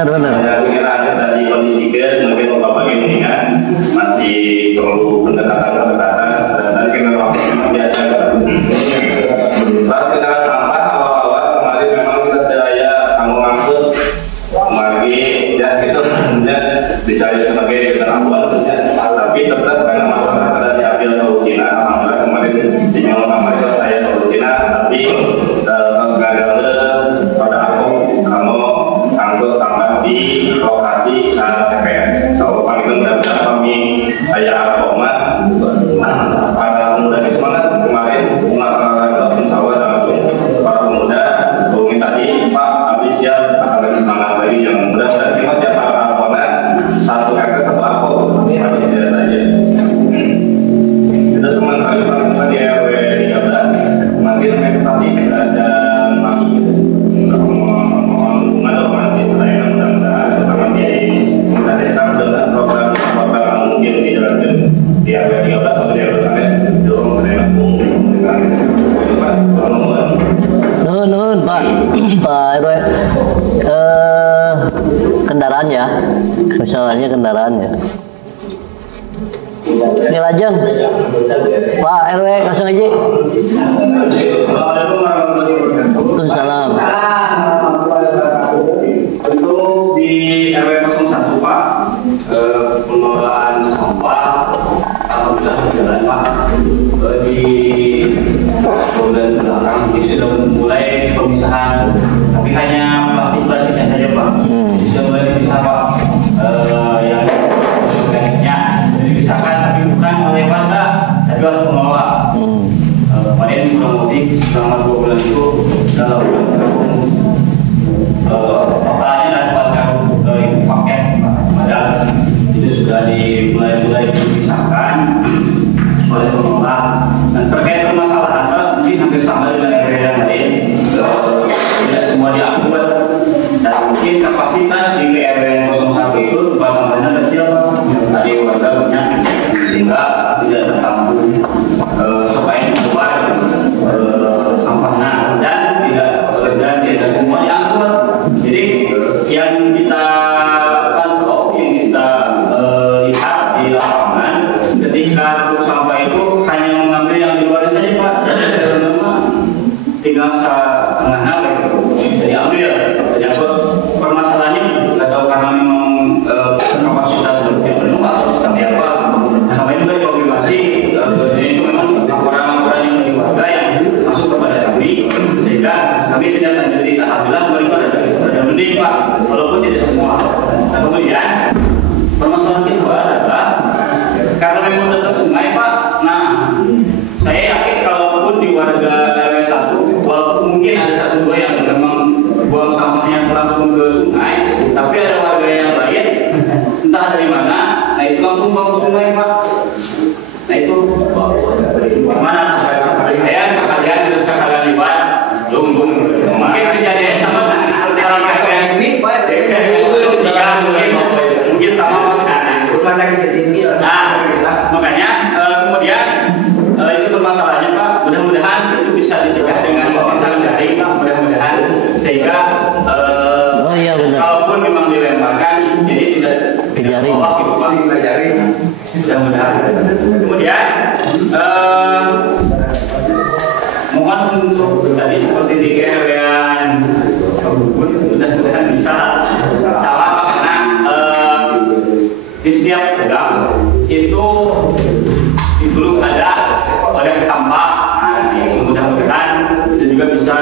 Benar. Kira-kira dari kondisi mungkin Bapak ini masih perlu pendekatan dan kita waktu biasa. Pas kita sampah awal-awal kemarin memang kita daya angkut lagi ya itu dicari sebagai ketentuan tapi tetap karena masalah ada diambil solusinya. Alhamdulillah kemarin di minggu kemarin saya solusinya tapi pas nggak pada aku kalau angkut sampah di lokasi TPS. So kami itu benar-benar kami saya Alkoma para pemuda ini semangat kemarin masalah insya Allah langsung para pemuda mungkin tadi Pak habis siap akan lagi semangat lagi yang mudah-mudahan kita tiap para Alkoma satu RT satu Alko habis dia saja. Kita semangat habis kita di RW 13 nanti investasi dan mami Nuhun Pak RW. Kendaraan ya, misalnya kendaraan ya. Ini lajeng Pak RW langsung aja. Waalaikumsalam. Untuk di RW 01 Pak, pengelolaan sampah alhamdulillah berjalan Pak. Di bulan belakang ini sudah mulai pemisahan, tapi hanya plastiknya saja Pak. Sudah mulai dipisah Pak. Yang organiknya sudah dipisahkan, tapi bukan oleh warga, tapi oleh pengelola. Kemarin kurang lebih selama 2 bulan itu dalam totalnya dan warga paket padahal itu sudah mulai dipisahkan oleh pengelola. Dan terkait permasalahan mungkin hampir sama dengan RW yang lain, tidak semua diangkut dan mungkin kapasitas di RW 01 itu tempat sampahnya kecil Pak. Ada warga banyak sehingga tidak tertampung supaya keluar sampahnya dan tidak semua diangkut. Jadi yang kita pantau, yang kita lihat di lapangan ketika truk sampah itu hanya mengambil yang di luar saja Pak, tinggal setengahnya jadi ambil. Jadi permasalahannya nggak tahu karena memang kapasitas truknya penuh atau seperti apa. Sama itu kan konfirmasi, itu memang laporan-laporan yang dari warga yang masuk kepada kami, sehingga kami tidak lanjuti. Alhamdulillah ada mending Pak, walaupun tidak semua. Nah kemudian permasalahan kedua adalah karena memang dekat sungai Pak. Nah saya yakin kalaupun di warga RW 1 walaupun mungkin ada 1-2 yang memang buang sampahnya langsung ke sungai, tapi ada warga yang lain entah dari mana, nah itu langsung buang ke sungai Pak. Nah itu mana saya sekalian libat mungkin kejadian sama seperti yang ini Pak, mungkin sama Mas rumah sakit setinggi. Nah makanya kemudian itu permasalahannya Pak, mudah-mudahan itu bisa dicegah dengan pemasangan jaring Pak, mudah-mudahan sehingga kalaupun memang dilemparkan jadi tidak jaring. Mudah-mudahan. Kemudian mohon untuk tadi seperti di RW-an mudah-mudahan bisa sama Pak, karena di setiap gang itu belum ada wadah sampah. Nah, mudah-mudahan itu juga bisa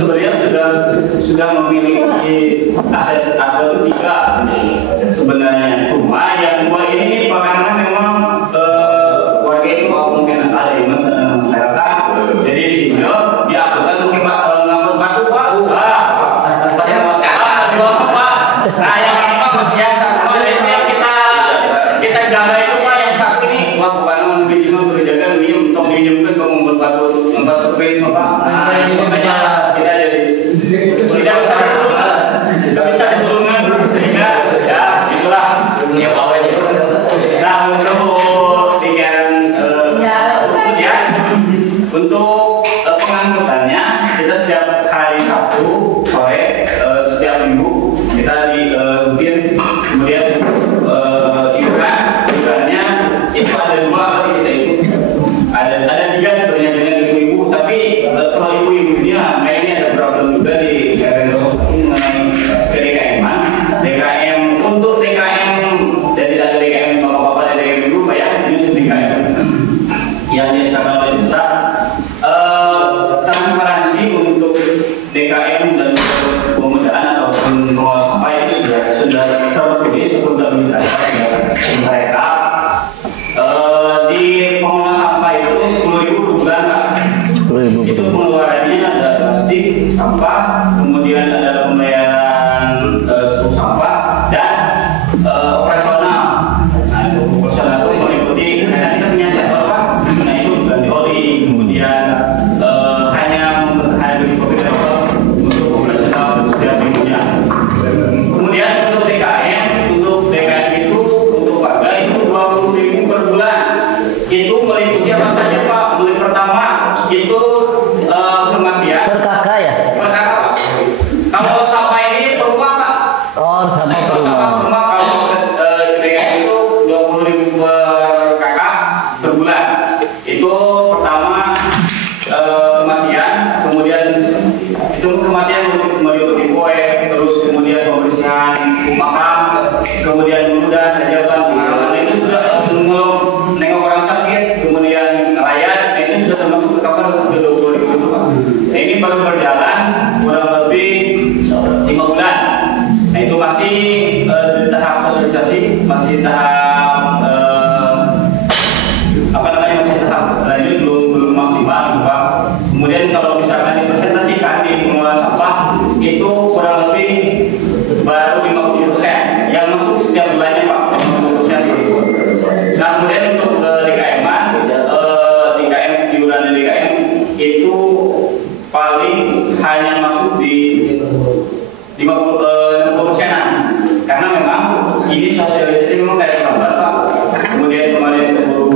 sebenarnya sudah memiliki aset atau 3 sebenarnya. Cuma yang 2 ini karena memang warga itu mungkin ada yang masyarakat, jadi dia akan mungkin ngangkut batu Pak. Yang masalah dua Pak. Nah yang ini Pak yang satu yang kita jaga itu Pak, yang satu ini Pak bukan mau berjaga minum untuk minumkan kalau membuat batu tempat sepeda Pak. Nah ini masalah kita jadi tidak bisa ditolongan sehingga ya itulah yang awalnya itu. Nah untuk pikiran kemudian untuk pengangkutannya kita setiap hari Sabtu sore setiap minggu kita di kemudian iurannya itu ada 2 kali kita ikut, ada 3 sebenarnya dengan ibu-ibu, tapi kalau ibu-ibu ini kayaknya ada problem juga di RW 01 mengenai DKM untuk DKM jadi ada DKM bapak-bapak dan DKM ibu bayar ini untuk DKM yang disediakan oleh desa. Transparansi untuk DKM dan pemudaan ataupun pengelola sampah itu sudah tertulis akuntabilitasnya mereka. Di pengelola sampah itu 10.000 per bulan Pak. Itu pengeluarannya ada plastik, sampah, kemudian ada pembayaran truk sampah dan operasional. Nah itu operasional itu meliputi karena kita punya jadwal Pak. Nah itu ganti oli, kemudian hanya beli kopi untuk operasional setiap minggunya. Kemudian untuk DKM itu untuk warga itu 20.000 per bulan. Itu meliputi apa saja Pak? Mulai pertama itu kematian. Per kakak ya? Per kakak Pak. Kalau sampah ini per rumah Pak. Oh, sampah per rumah. Sampah per rumah kalau DKM itu 20.000 per kakak per bulan. Itu pertama kematian, kemudian itu kematian meliputi kue, terus kemudian pembersihan makam, kemudian dan hajatan pengarahan itu sudah nengok orang sakit, kemudian nelayan itu sudah termasuk tercover ke 20.000 itu Pak. Nah, ini baru berjalan kurang lebih 5 bulan. Nah itu masih di tahap sosialisasi, masih tahap masih tahap lanjut belum maksimal gitu Pak. Kemudian kalau misalkan dipresentasikan di pengelolaan sampah itu kurang lebih baru 50% yang masuk setiap bulannya Pak, 50%. Nah kemudian untuk DKM iuran DKM itu paling hanya masuk di 50%-an karena memang ini sosialisasi memang kayak lambat Pak. Kemudian kemarin sebelum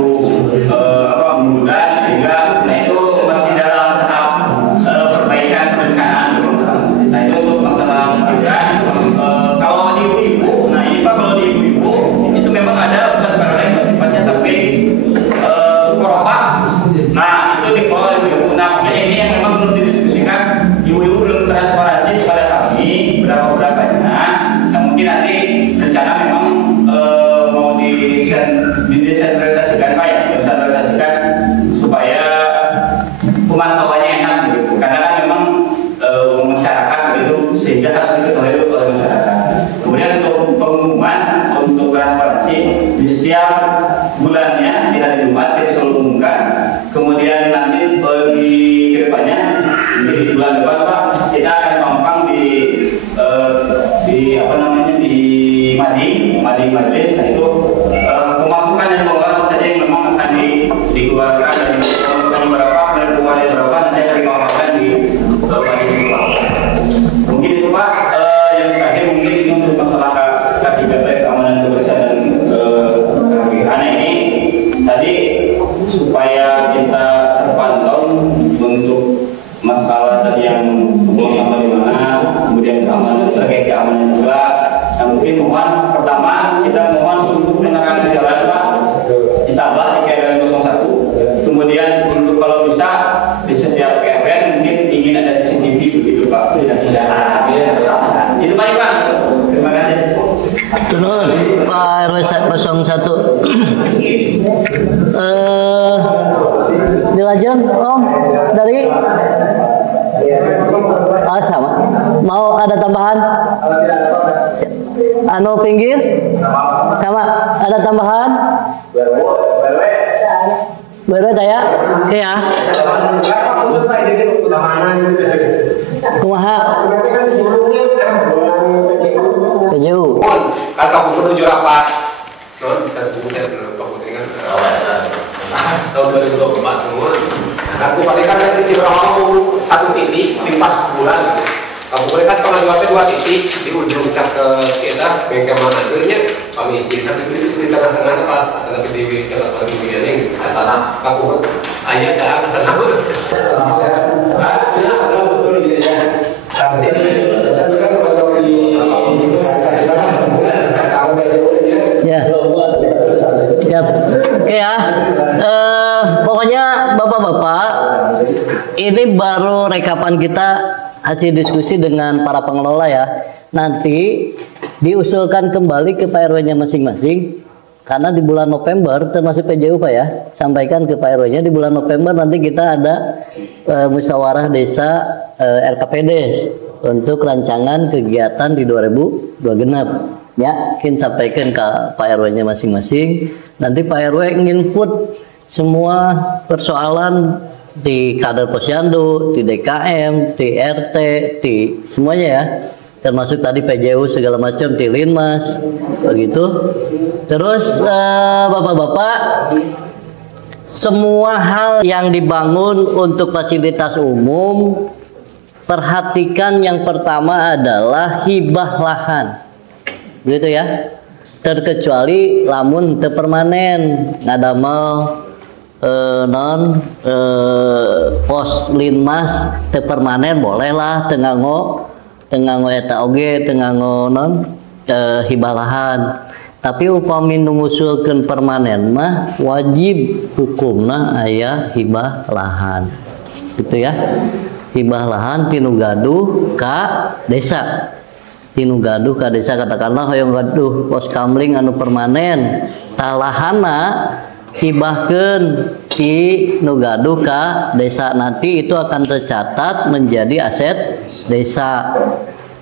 mudah sehingga nah itu masih dalam tahap perbaikan perencanaan dulu. Nah itu untuk masalah iuran. Kalau di ibu-ibu, nah ini Pak kalau di ibu-ibu itu memang ada bukan perkara lain sifatnya tapi koropak. Nah itu dikelola ibu-ibu. Nah ini yang memang belum didiskusikan, ibu-ibu belum transparansi kepada kami berapa-berapanya. Nah mungkin nanti rencana memang mau didesentralisasikan Pak ya, didesentralisasikan supaya pemantauannya enak gitu. Karena kan memang masyarakat gitu sehingga harus diketahui oleh masyarakat. Kemudian untuk pengumuman, untuk transparansi di setiap bulannya di hari Jumat kita selalu umumkan. Kemudian nanti di kedepannya di bulan depan Pak kita akan pampang di Mading Majelis. Nah itu pemasukan dan pengeluaran apa saja yang memang akan dikeluarkan dan pemasukan berapa dan pengeluaran berapa nanti akan dipaparkan di Mading itu Pak. Mungkin itu Pak. Yang terakhir mungkin ini untuk masalah KTP keamanan kebersihan dan keamanan ini tadi supaya kita terpantau untuk masalah tadi yang buang sampah di mana, kemudian keamanan terkait keamanan juga. Nah, mungkin mohon pertama kita mohon untuk penerangan jalan Pak ditambah di KRW 01. Kemudian untuk kalau bisa di setiap KRW mungkin ingin ada CCTV begitu Pak. Itu baik Pak. Terima kasih. Turun Pak RW 01. Dilanjut Om dari Mau ada tambahan? Kalau tidak ada apa-apa. Anu pinggir? Sama. Ada tambahan? Berwe saya? Oke ya. Kumaha? PJU. Kata gubernur rapat. Tahun 2024 nuhun. Aku kan di Cirebon satu titik di pas bulan. Kamu boleh kan kalau dua titik di ujung cak ke kita bengkel mana dulunya kami izin nanti di tengah-tengah pas nanti di tengah-tengah begini asal aku ayah cak ke sana. Ada betul di sini ya. Nanti kan kalau di Ya. Siap. Oke ya. Pokoknya Bapak-bapak, ini baru rekapan kita hasil diskusi dengan para pengelola ya. Nanti diusulkan kembali ke Pak RW-nya masing-masing. Karena di bulan November termasuk PJU Pak ya, sampaikan ke Pak RW-nya di bulan November nanti kita ada musyawarah desa RKPDes untuk rancangan kegiatan di 2026. Ya, mungkin sampaikan ke Pak RW-nya masing-masing. Nanti Pak RW nginput semua persoalan di kader posyandu, di DKM, di RT, di semuanya ya. Termasuk tadi PJU segala macam, di Linmas, begitu. Terus Bapak-bapak, semua hal yang dibangun untuk fasilitas umum, perhatikan yang pertama adalah hibah lahan. Begitu ya, terkecuali lamun teu permanen ngadamel pos Linmas teu permanen bolehlah teu nganggo eta oge teu nganggo hibah lahan. Tapi upami nu ngusulkeun permanen mah wajib hukumna aya hibah lahan. Gitu ya. Hibah lahan tinu gaduh ka desa. Tinu gaduh ka desa, katakanlah hoyong gaduh pos kamling anu permanen talahana hibahkeun ti nu gaduh ka desa, nanti itu akan tercatat menjadi aset desa.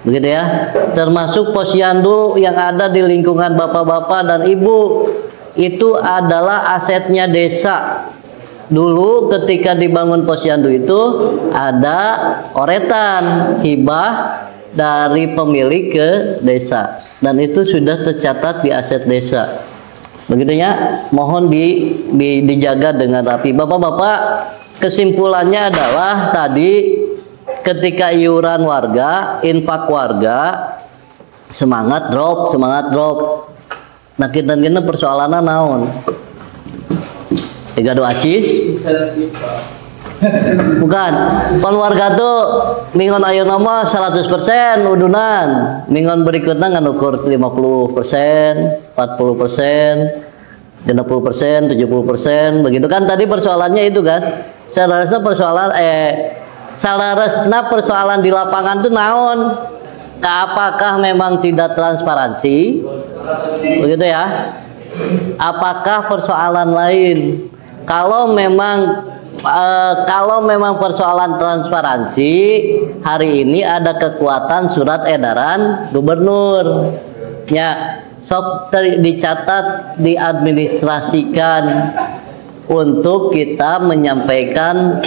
Begitu ya. Termasuk posyandu yang ada di lingkungan bapak-bapak dan ibu itu adalah asetnya desa. Dulu ketika dibangun posyandu itu ada oretan hibah dari pemilik ke desa dan itu sudah tercatat di aset desa. Begitunya, mohon dijaga dengan rapi. Bapak-bapak, kesimpulannya adalah tadi ketika iuran warga, infak warga, semangat drop. Nah kita persoalannya naon? Tiga doa acis. Bukan, pan warga tuh mingon ayo nama 100% udunan, mingon berikutnya ngan ukur 50%, 40%, 60%, 70%, begitu kan tadi persoalannya itu kan. Salarasna persoalan di lapangan tuh naon? Apakah memang tidak transparansi? Begitu ya. Apakah persoalan lain? Kalau memang persoalan transparansi, hari ini ada kekuatan surat edaran gubernur. Ya, sok dicatat, diadministrasikan untuk kita menyampaikan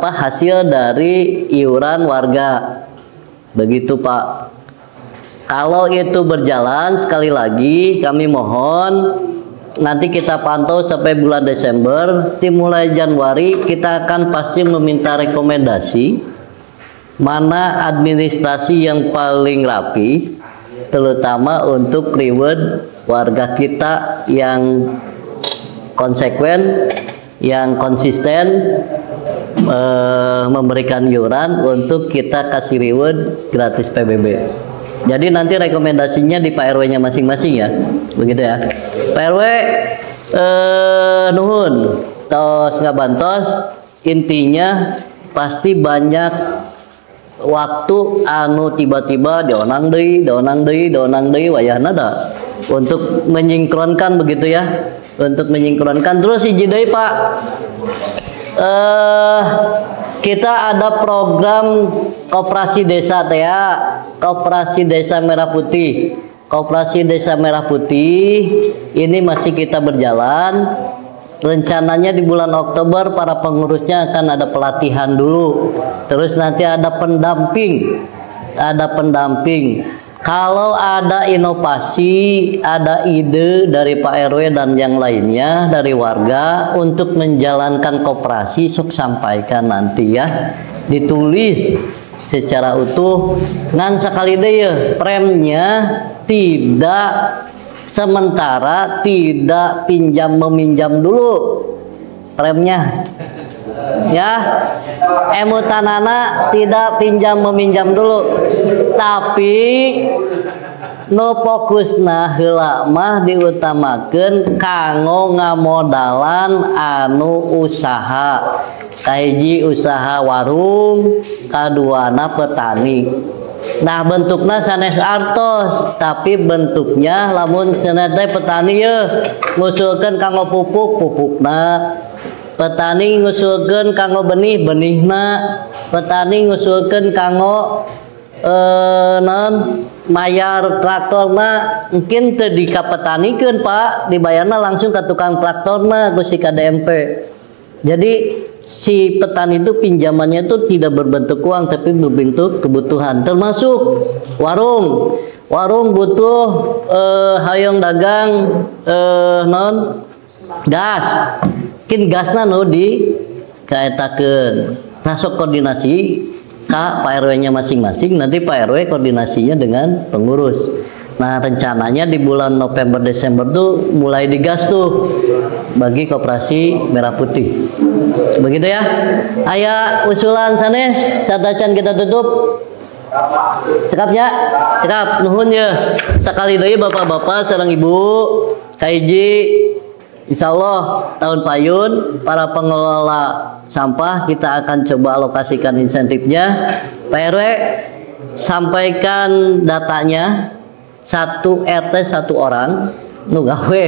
hasil dari iuran warga. Begitu Pak. Kalau itu berjalan, sekali lagi kami mohon nanti kita pantau sampai bulan Desember. Mulai Januari kita akan pasti meminta rekomendasi mana administrasi yang paling rapi, terutama untuk reward warga kita yang konsekuen, yang konsisten memberikan iuran untuk kita kasih reward gratis PBB. Jadi nanti rekomendasinya di Pak RW-nya masing-masing ya, begitu ya. Pak RW nuhun, tos ngabantos, intinya pasti banyak waktu anu tiba-tiba dionang deui wayahna da untuk menyinkronkan begitu ya, untuk menyinkronkan. Terus hiji deui Pak, kita ada program Koperasi Desa teh ya, Koperasi Desa Merah Putih. Koperasi Desa Merah Putih ini masih kita berjalan. Rencananya di bulan Oktober para pengurusnya akan ada pelatihan dulu. Terus nanti ada pendamping. Kalau ada inovasi, ada ide dari Pak RW dan yang lainnya dari warga untuk menjalankan koperasi, sok sampaikan nanti ya, ditulis secara utuh. Ngan sekali deh ya, premnya tidak sementara, tidak pinjam meminjam dulu premnya. Ya, emutanana tidak pinjam meminjam dulu, tapi no fokusna heula mah diutamakeun kanggo ngamodalan anu usaha. Kahiji usaha warung, kaduana petani. Nah bentuknya sanes artos, tapi bentuknya lamun sanes petani ya ngusulkeun kanggo pupukna. Petani ngusulkeun kanggo benihna, petani ngusulkeun kanggo mayar traktorna, mungkin teu dikapetanikeun Pak, dibayarna langsung ke tukang traktorna ku si KDMP. Jadi si petani itu pinjamannya itu tidak berbentuk uang tapi berbentuk kebutuhan, termasuk warung butuh hayong dagang gas. Mungkin gasna nu di kaetakeun. Masuk koordinasi Pak RW-nya masing-masing, nanti Pak RW koordinasinya dengan pengurus. Nah rencananya di bulan November Desember tuh mulai digas tuh bagi Koperasi Merah Putih. Begitu ya. Aya usulan sanes satacan kita tutup. Cekap ya, cekap nuhun ya. Sakali deui bapak-bapak sareng ibu kahiji insya Allah tahun payun para pengelola sampah kita akan coba alokasikan insentifnya. Pak RW sampaikan datanya, 1 RT 1 orang nu gawe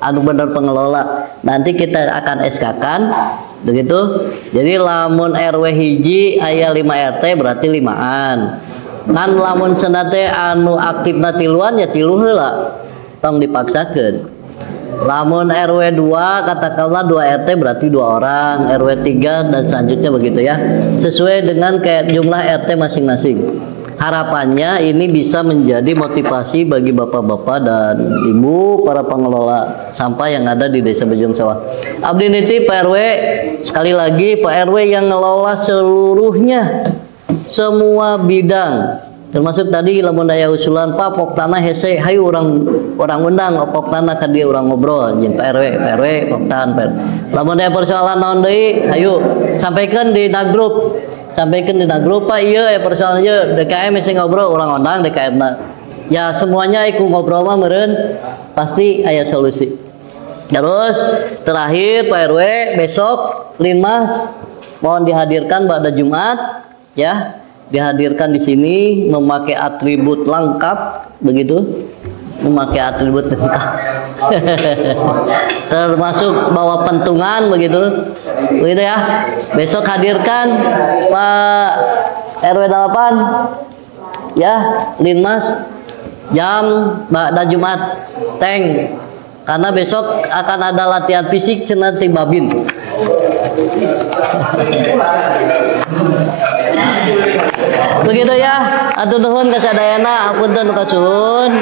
anu bener pengelola, nanti kita akan SK-kan begitu. Jadi lamun RW hiji aya 5 RT berarti 5an. Kan lamun senate anu aktifna tiluan ya tilu heula tong dipaksakeun. Lamun RW 2 katakanlah 2 RT berarti 2 orang, RW 3 dan selanjutnya begitu ya, sesuai dengan kayak jumlah RT masing-masing. Harapannya ini bisa menjadi motivasi bagi bapak-bapak dan ibu para pengelola sampah yang ada di Desa Bejong Sawah. Abdi nitip Pak RW, sekali lagi Pak RW yang ngelola seluruhnya, semua bidang. Termasuk tadi lamun daya usulan Pak pok tanah hese hayu orang undang pok tanah ka dia urang ngobrol jeung Pak RW pok tanah. Lamun daya persoalan naon deui hayu sampaikan di grup. Sampaikan di grup Pak ieu persoalan ieu DKM hese ngobrol urang undang DKM-na. Ya semuanya ikut ngobrol mah meureun pasti aya solusi. Terus terakhir Pak RW besok Linmas mohon dihadirkan pada Jumat ya. Dihadirkan di sini memakai atribut lengkap begitu, memakai atribut lengkap termasuk bawa pentungan begitu ya. Besok hadirkan Pak RW 8 ya Linmas jam pada Jumat tank, karena besok akan ada latihan fisik cenah tim Babin. Begitu ya, atur nuhun kasadayana, apunten kasuhun.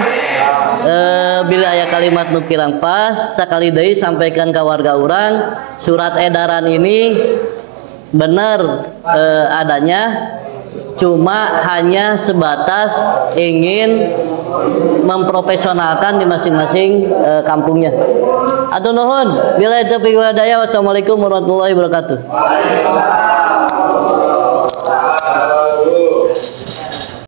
Bila aya kalimat nu kirang pas, sakali deui sampaikan ke warga urang, surat edaran ini benar adanya, cuma hanya sebatas ingin memprofesionalkan di masing-masing kampungnya. Atur nuhun, billahi taufiq wal hidayah. Wassalamualaikum warahmatullahi wabarakatuh.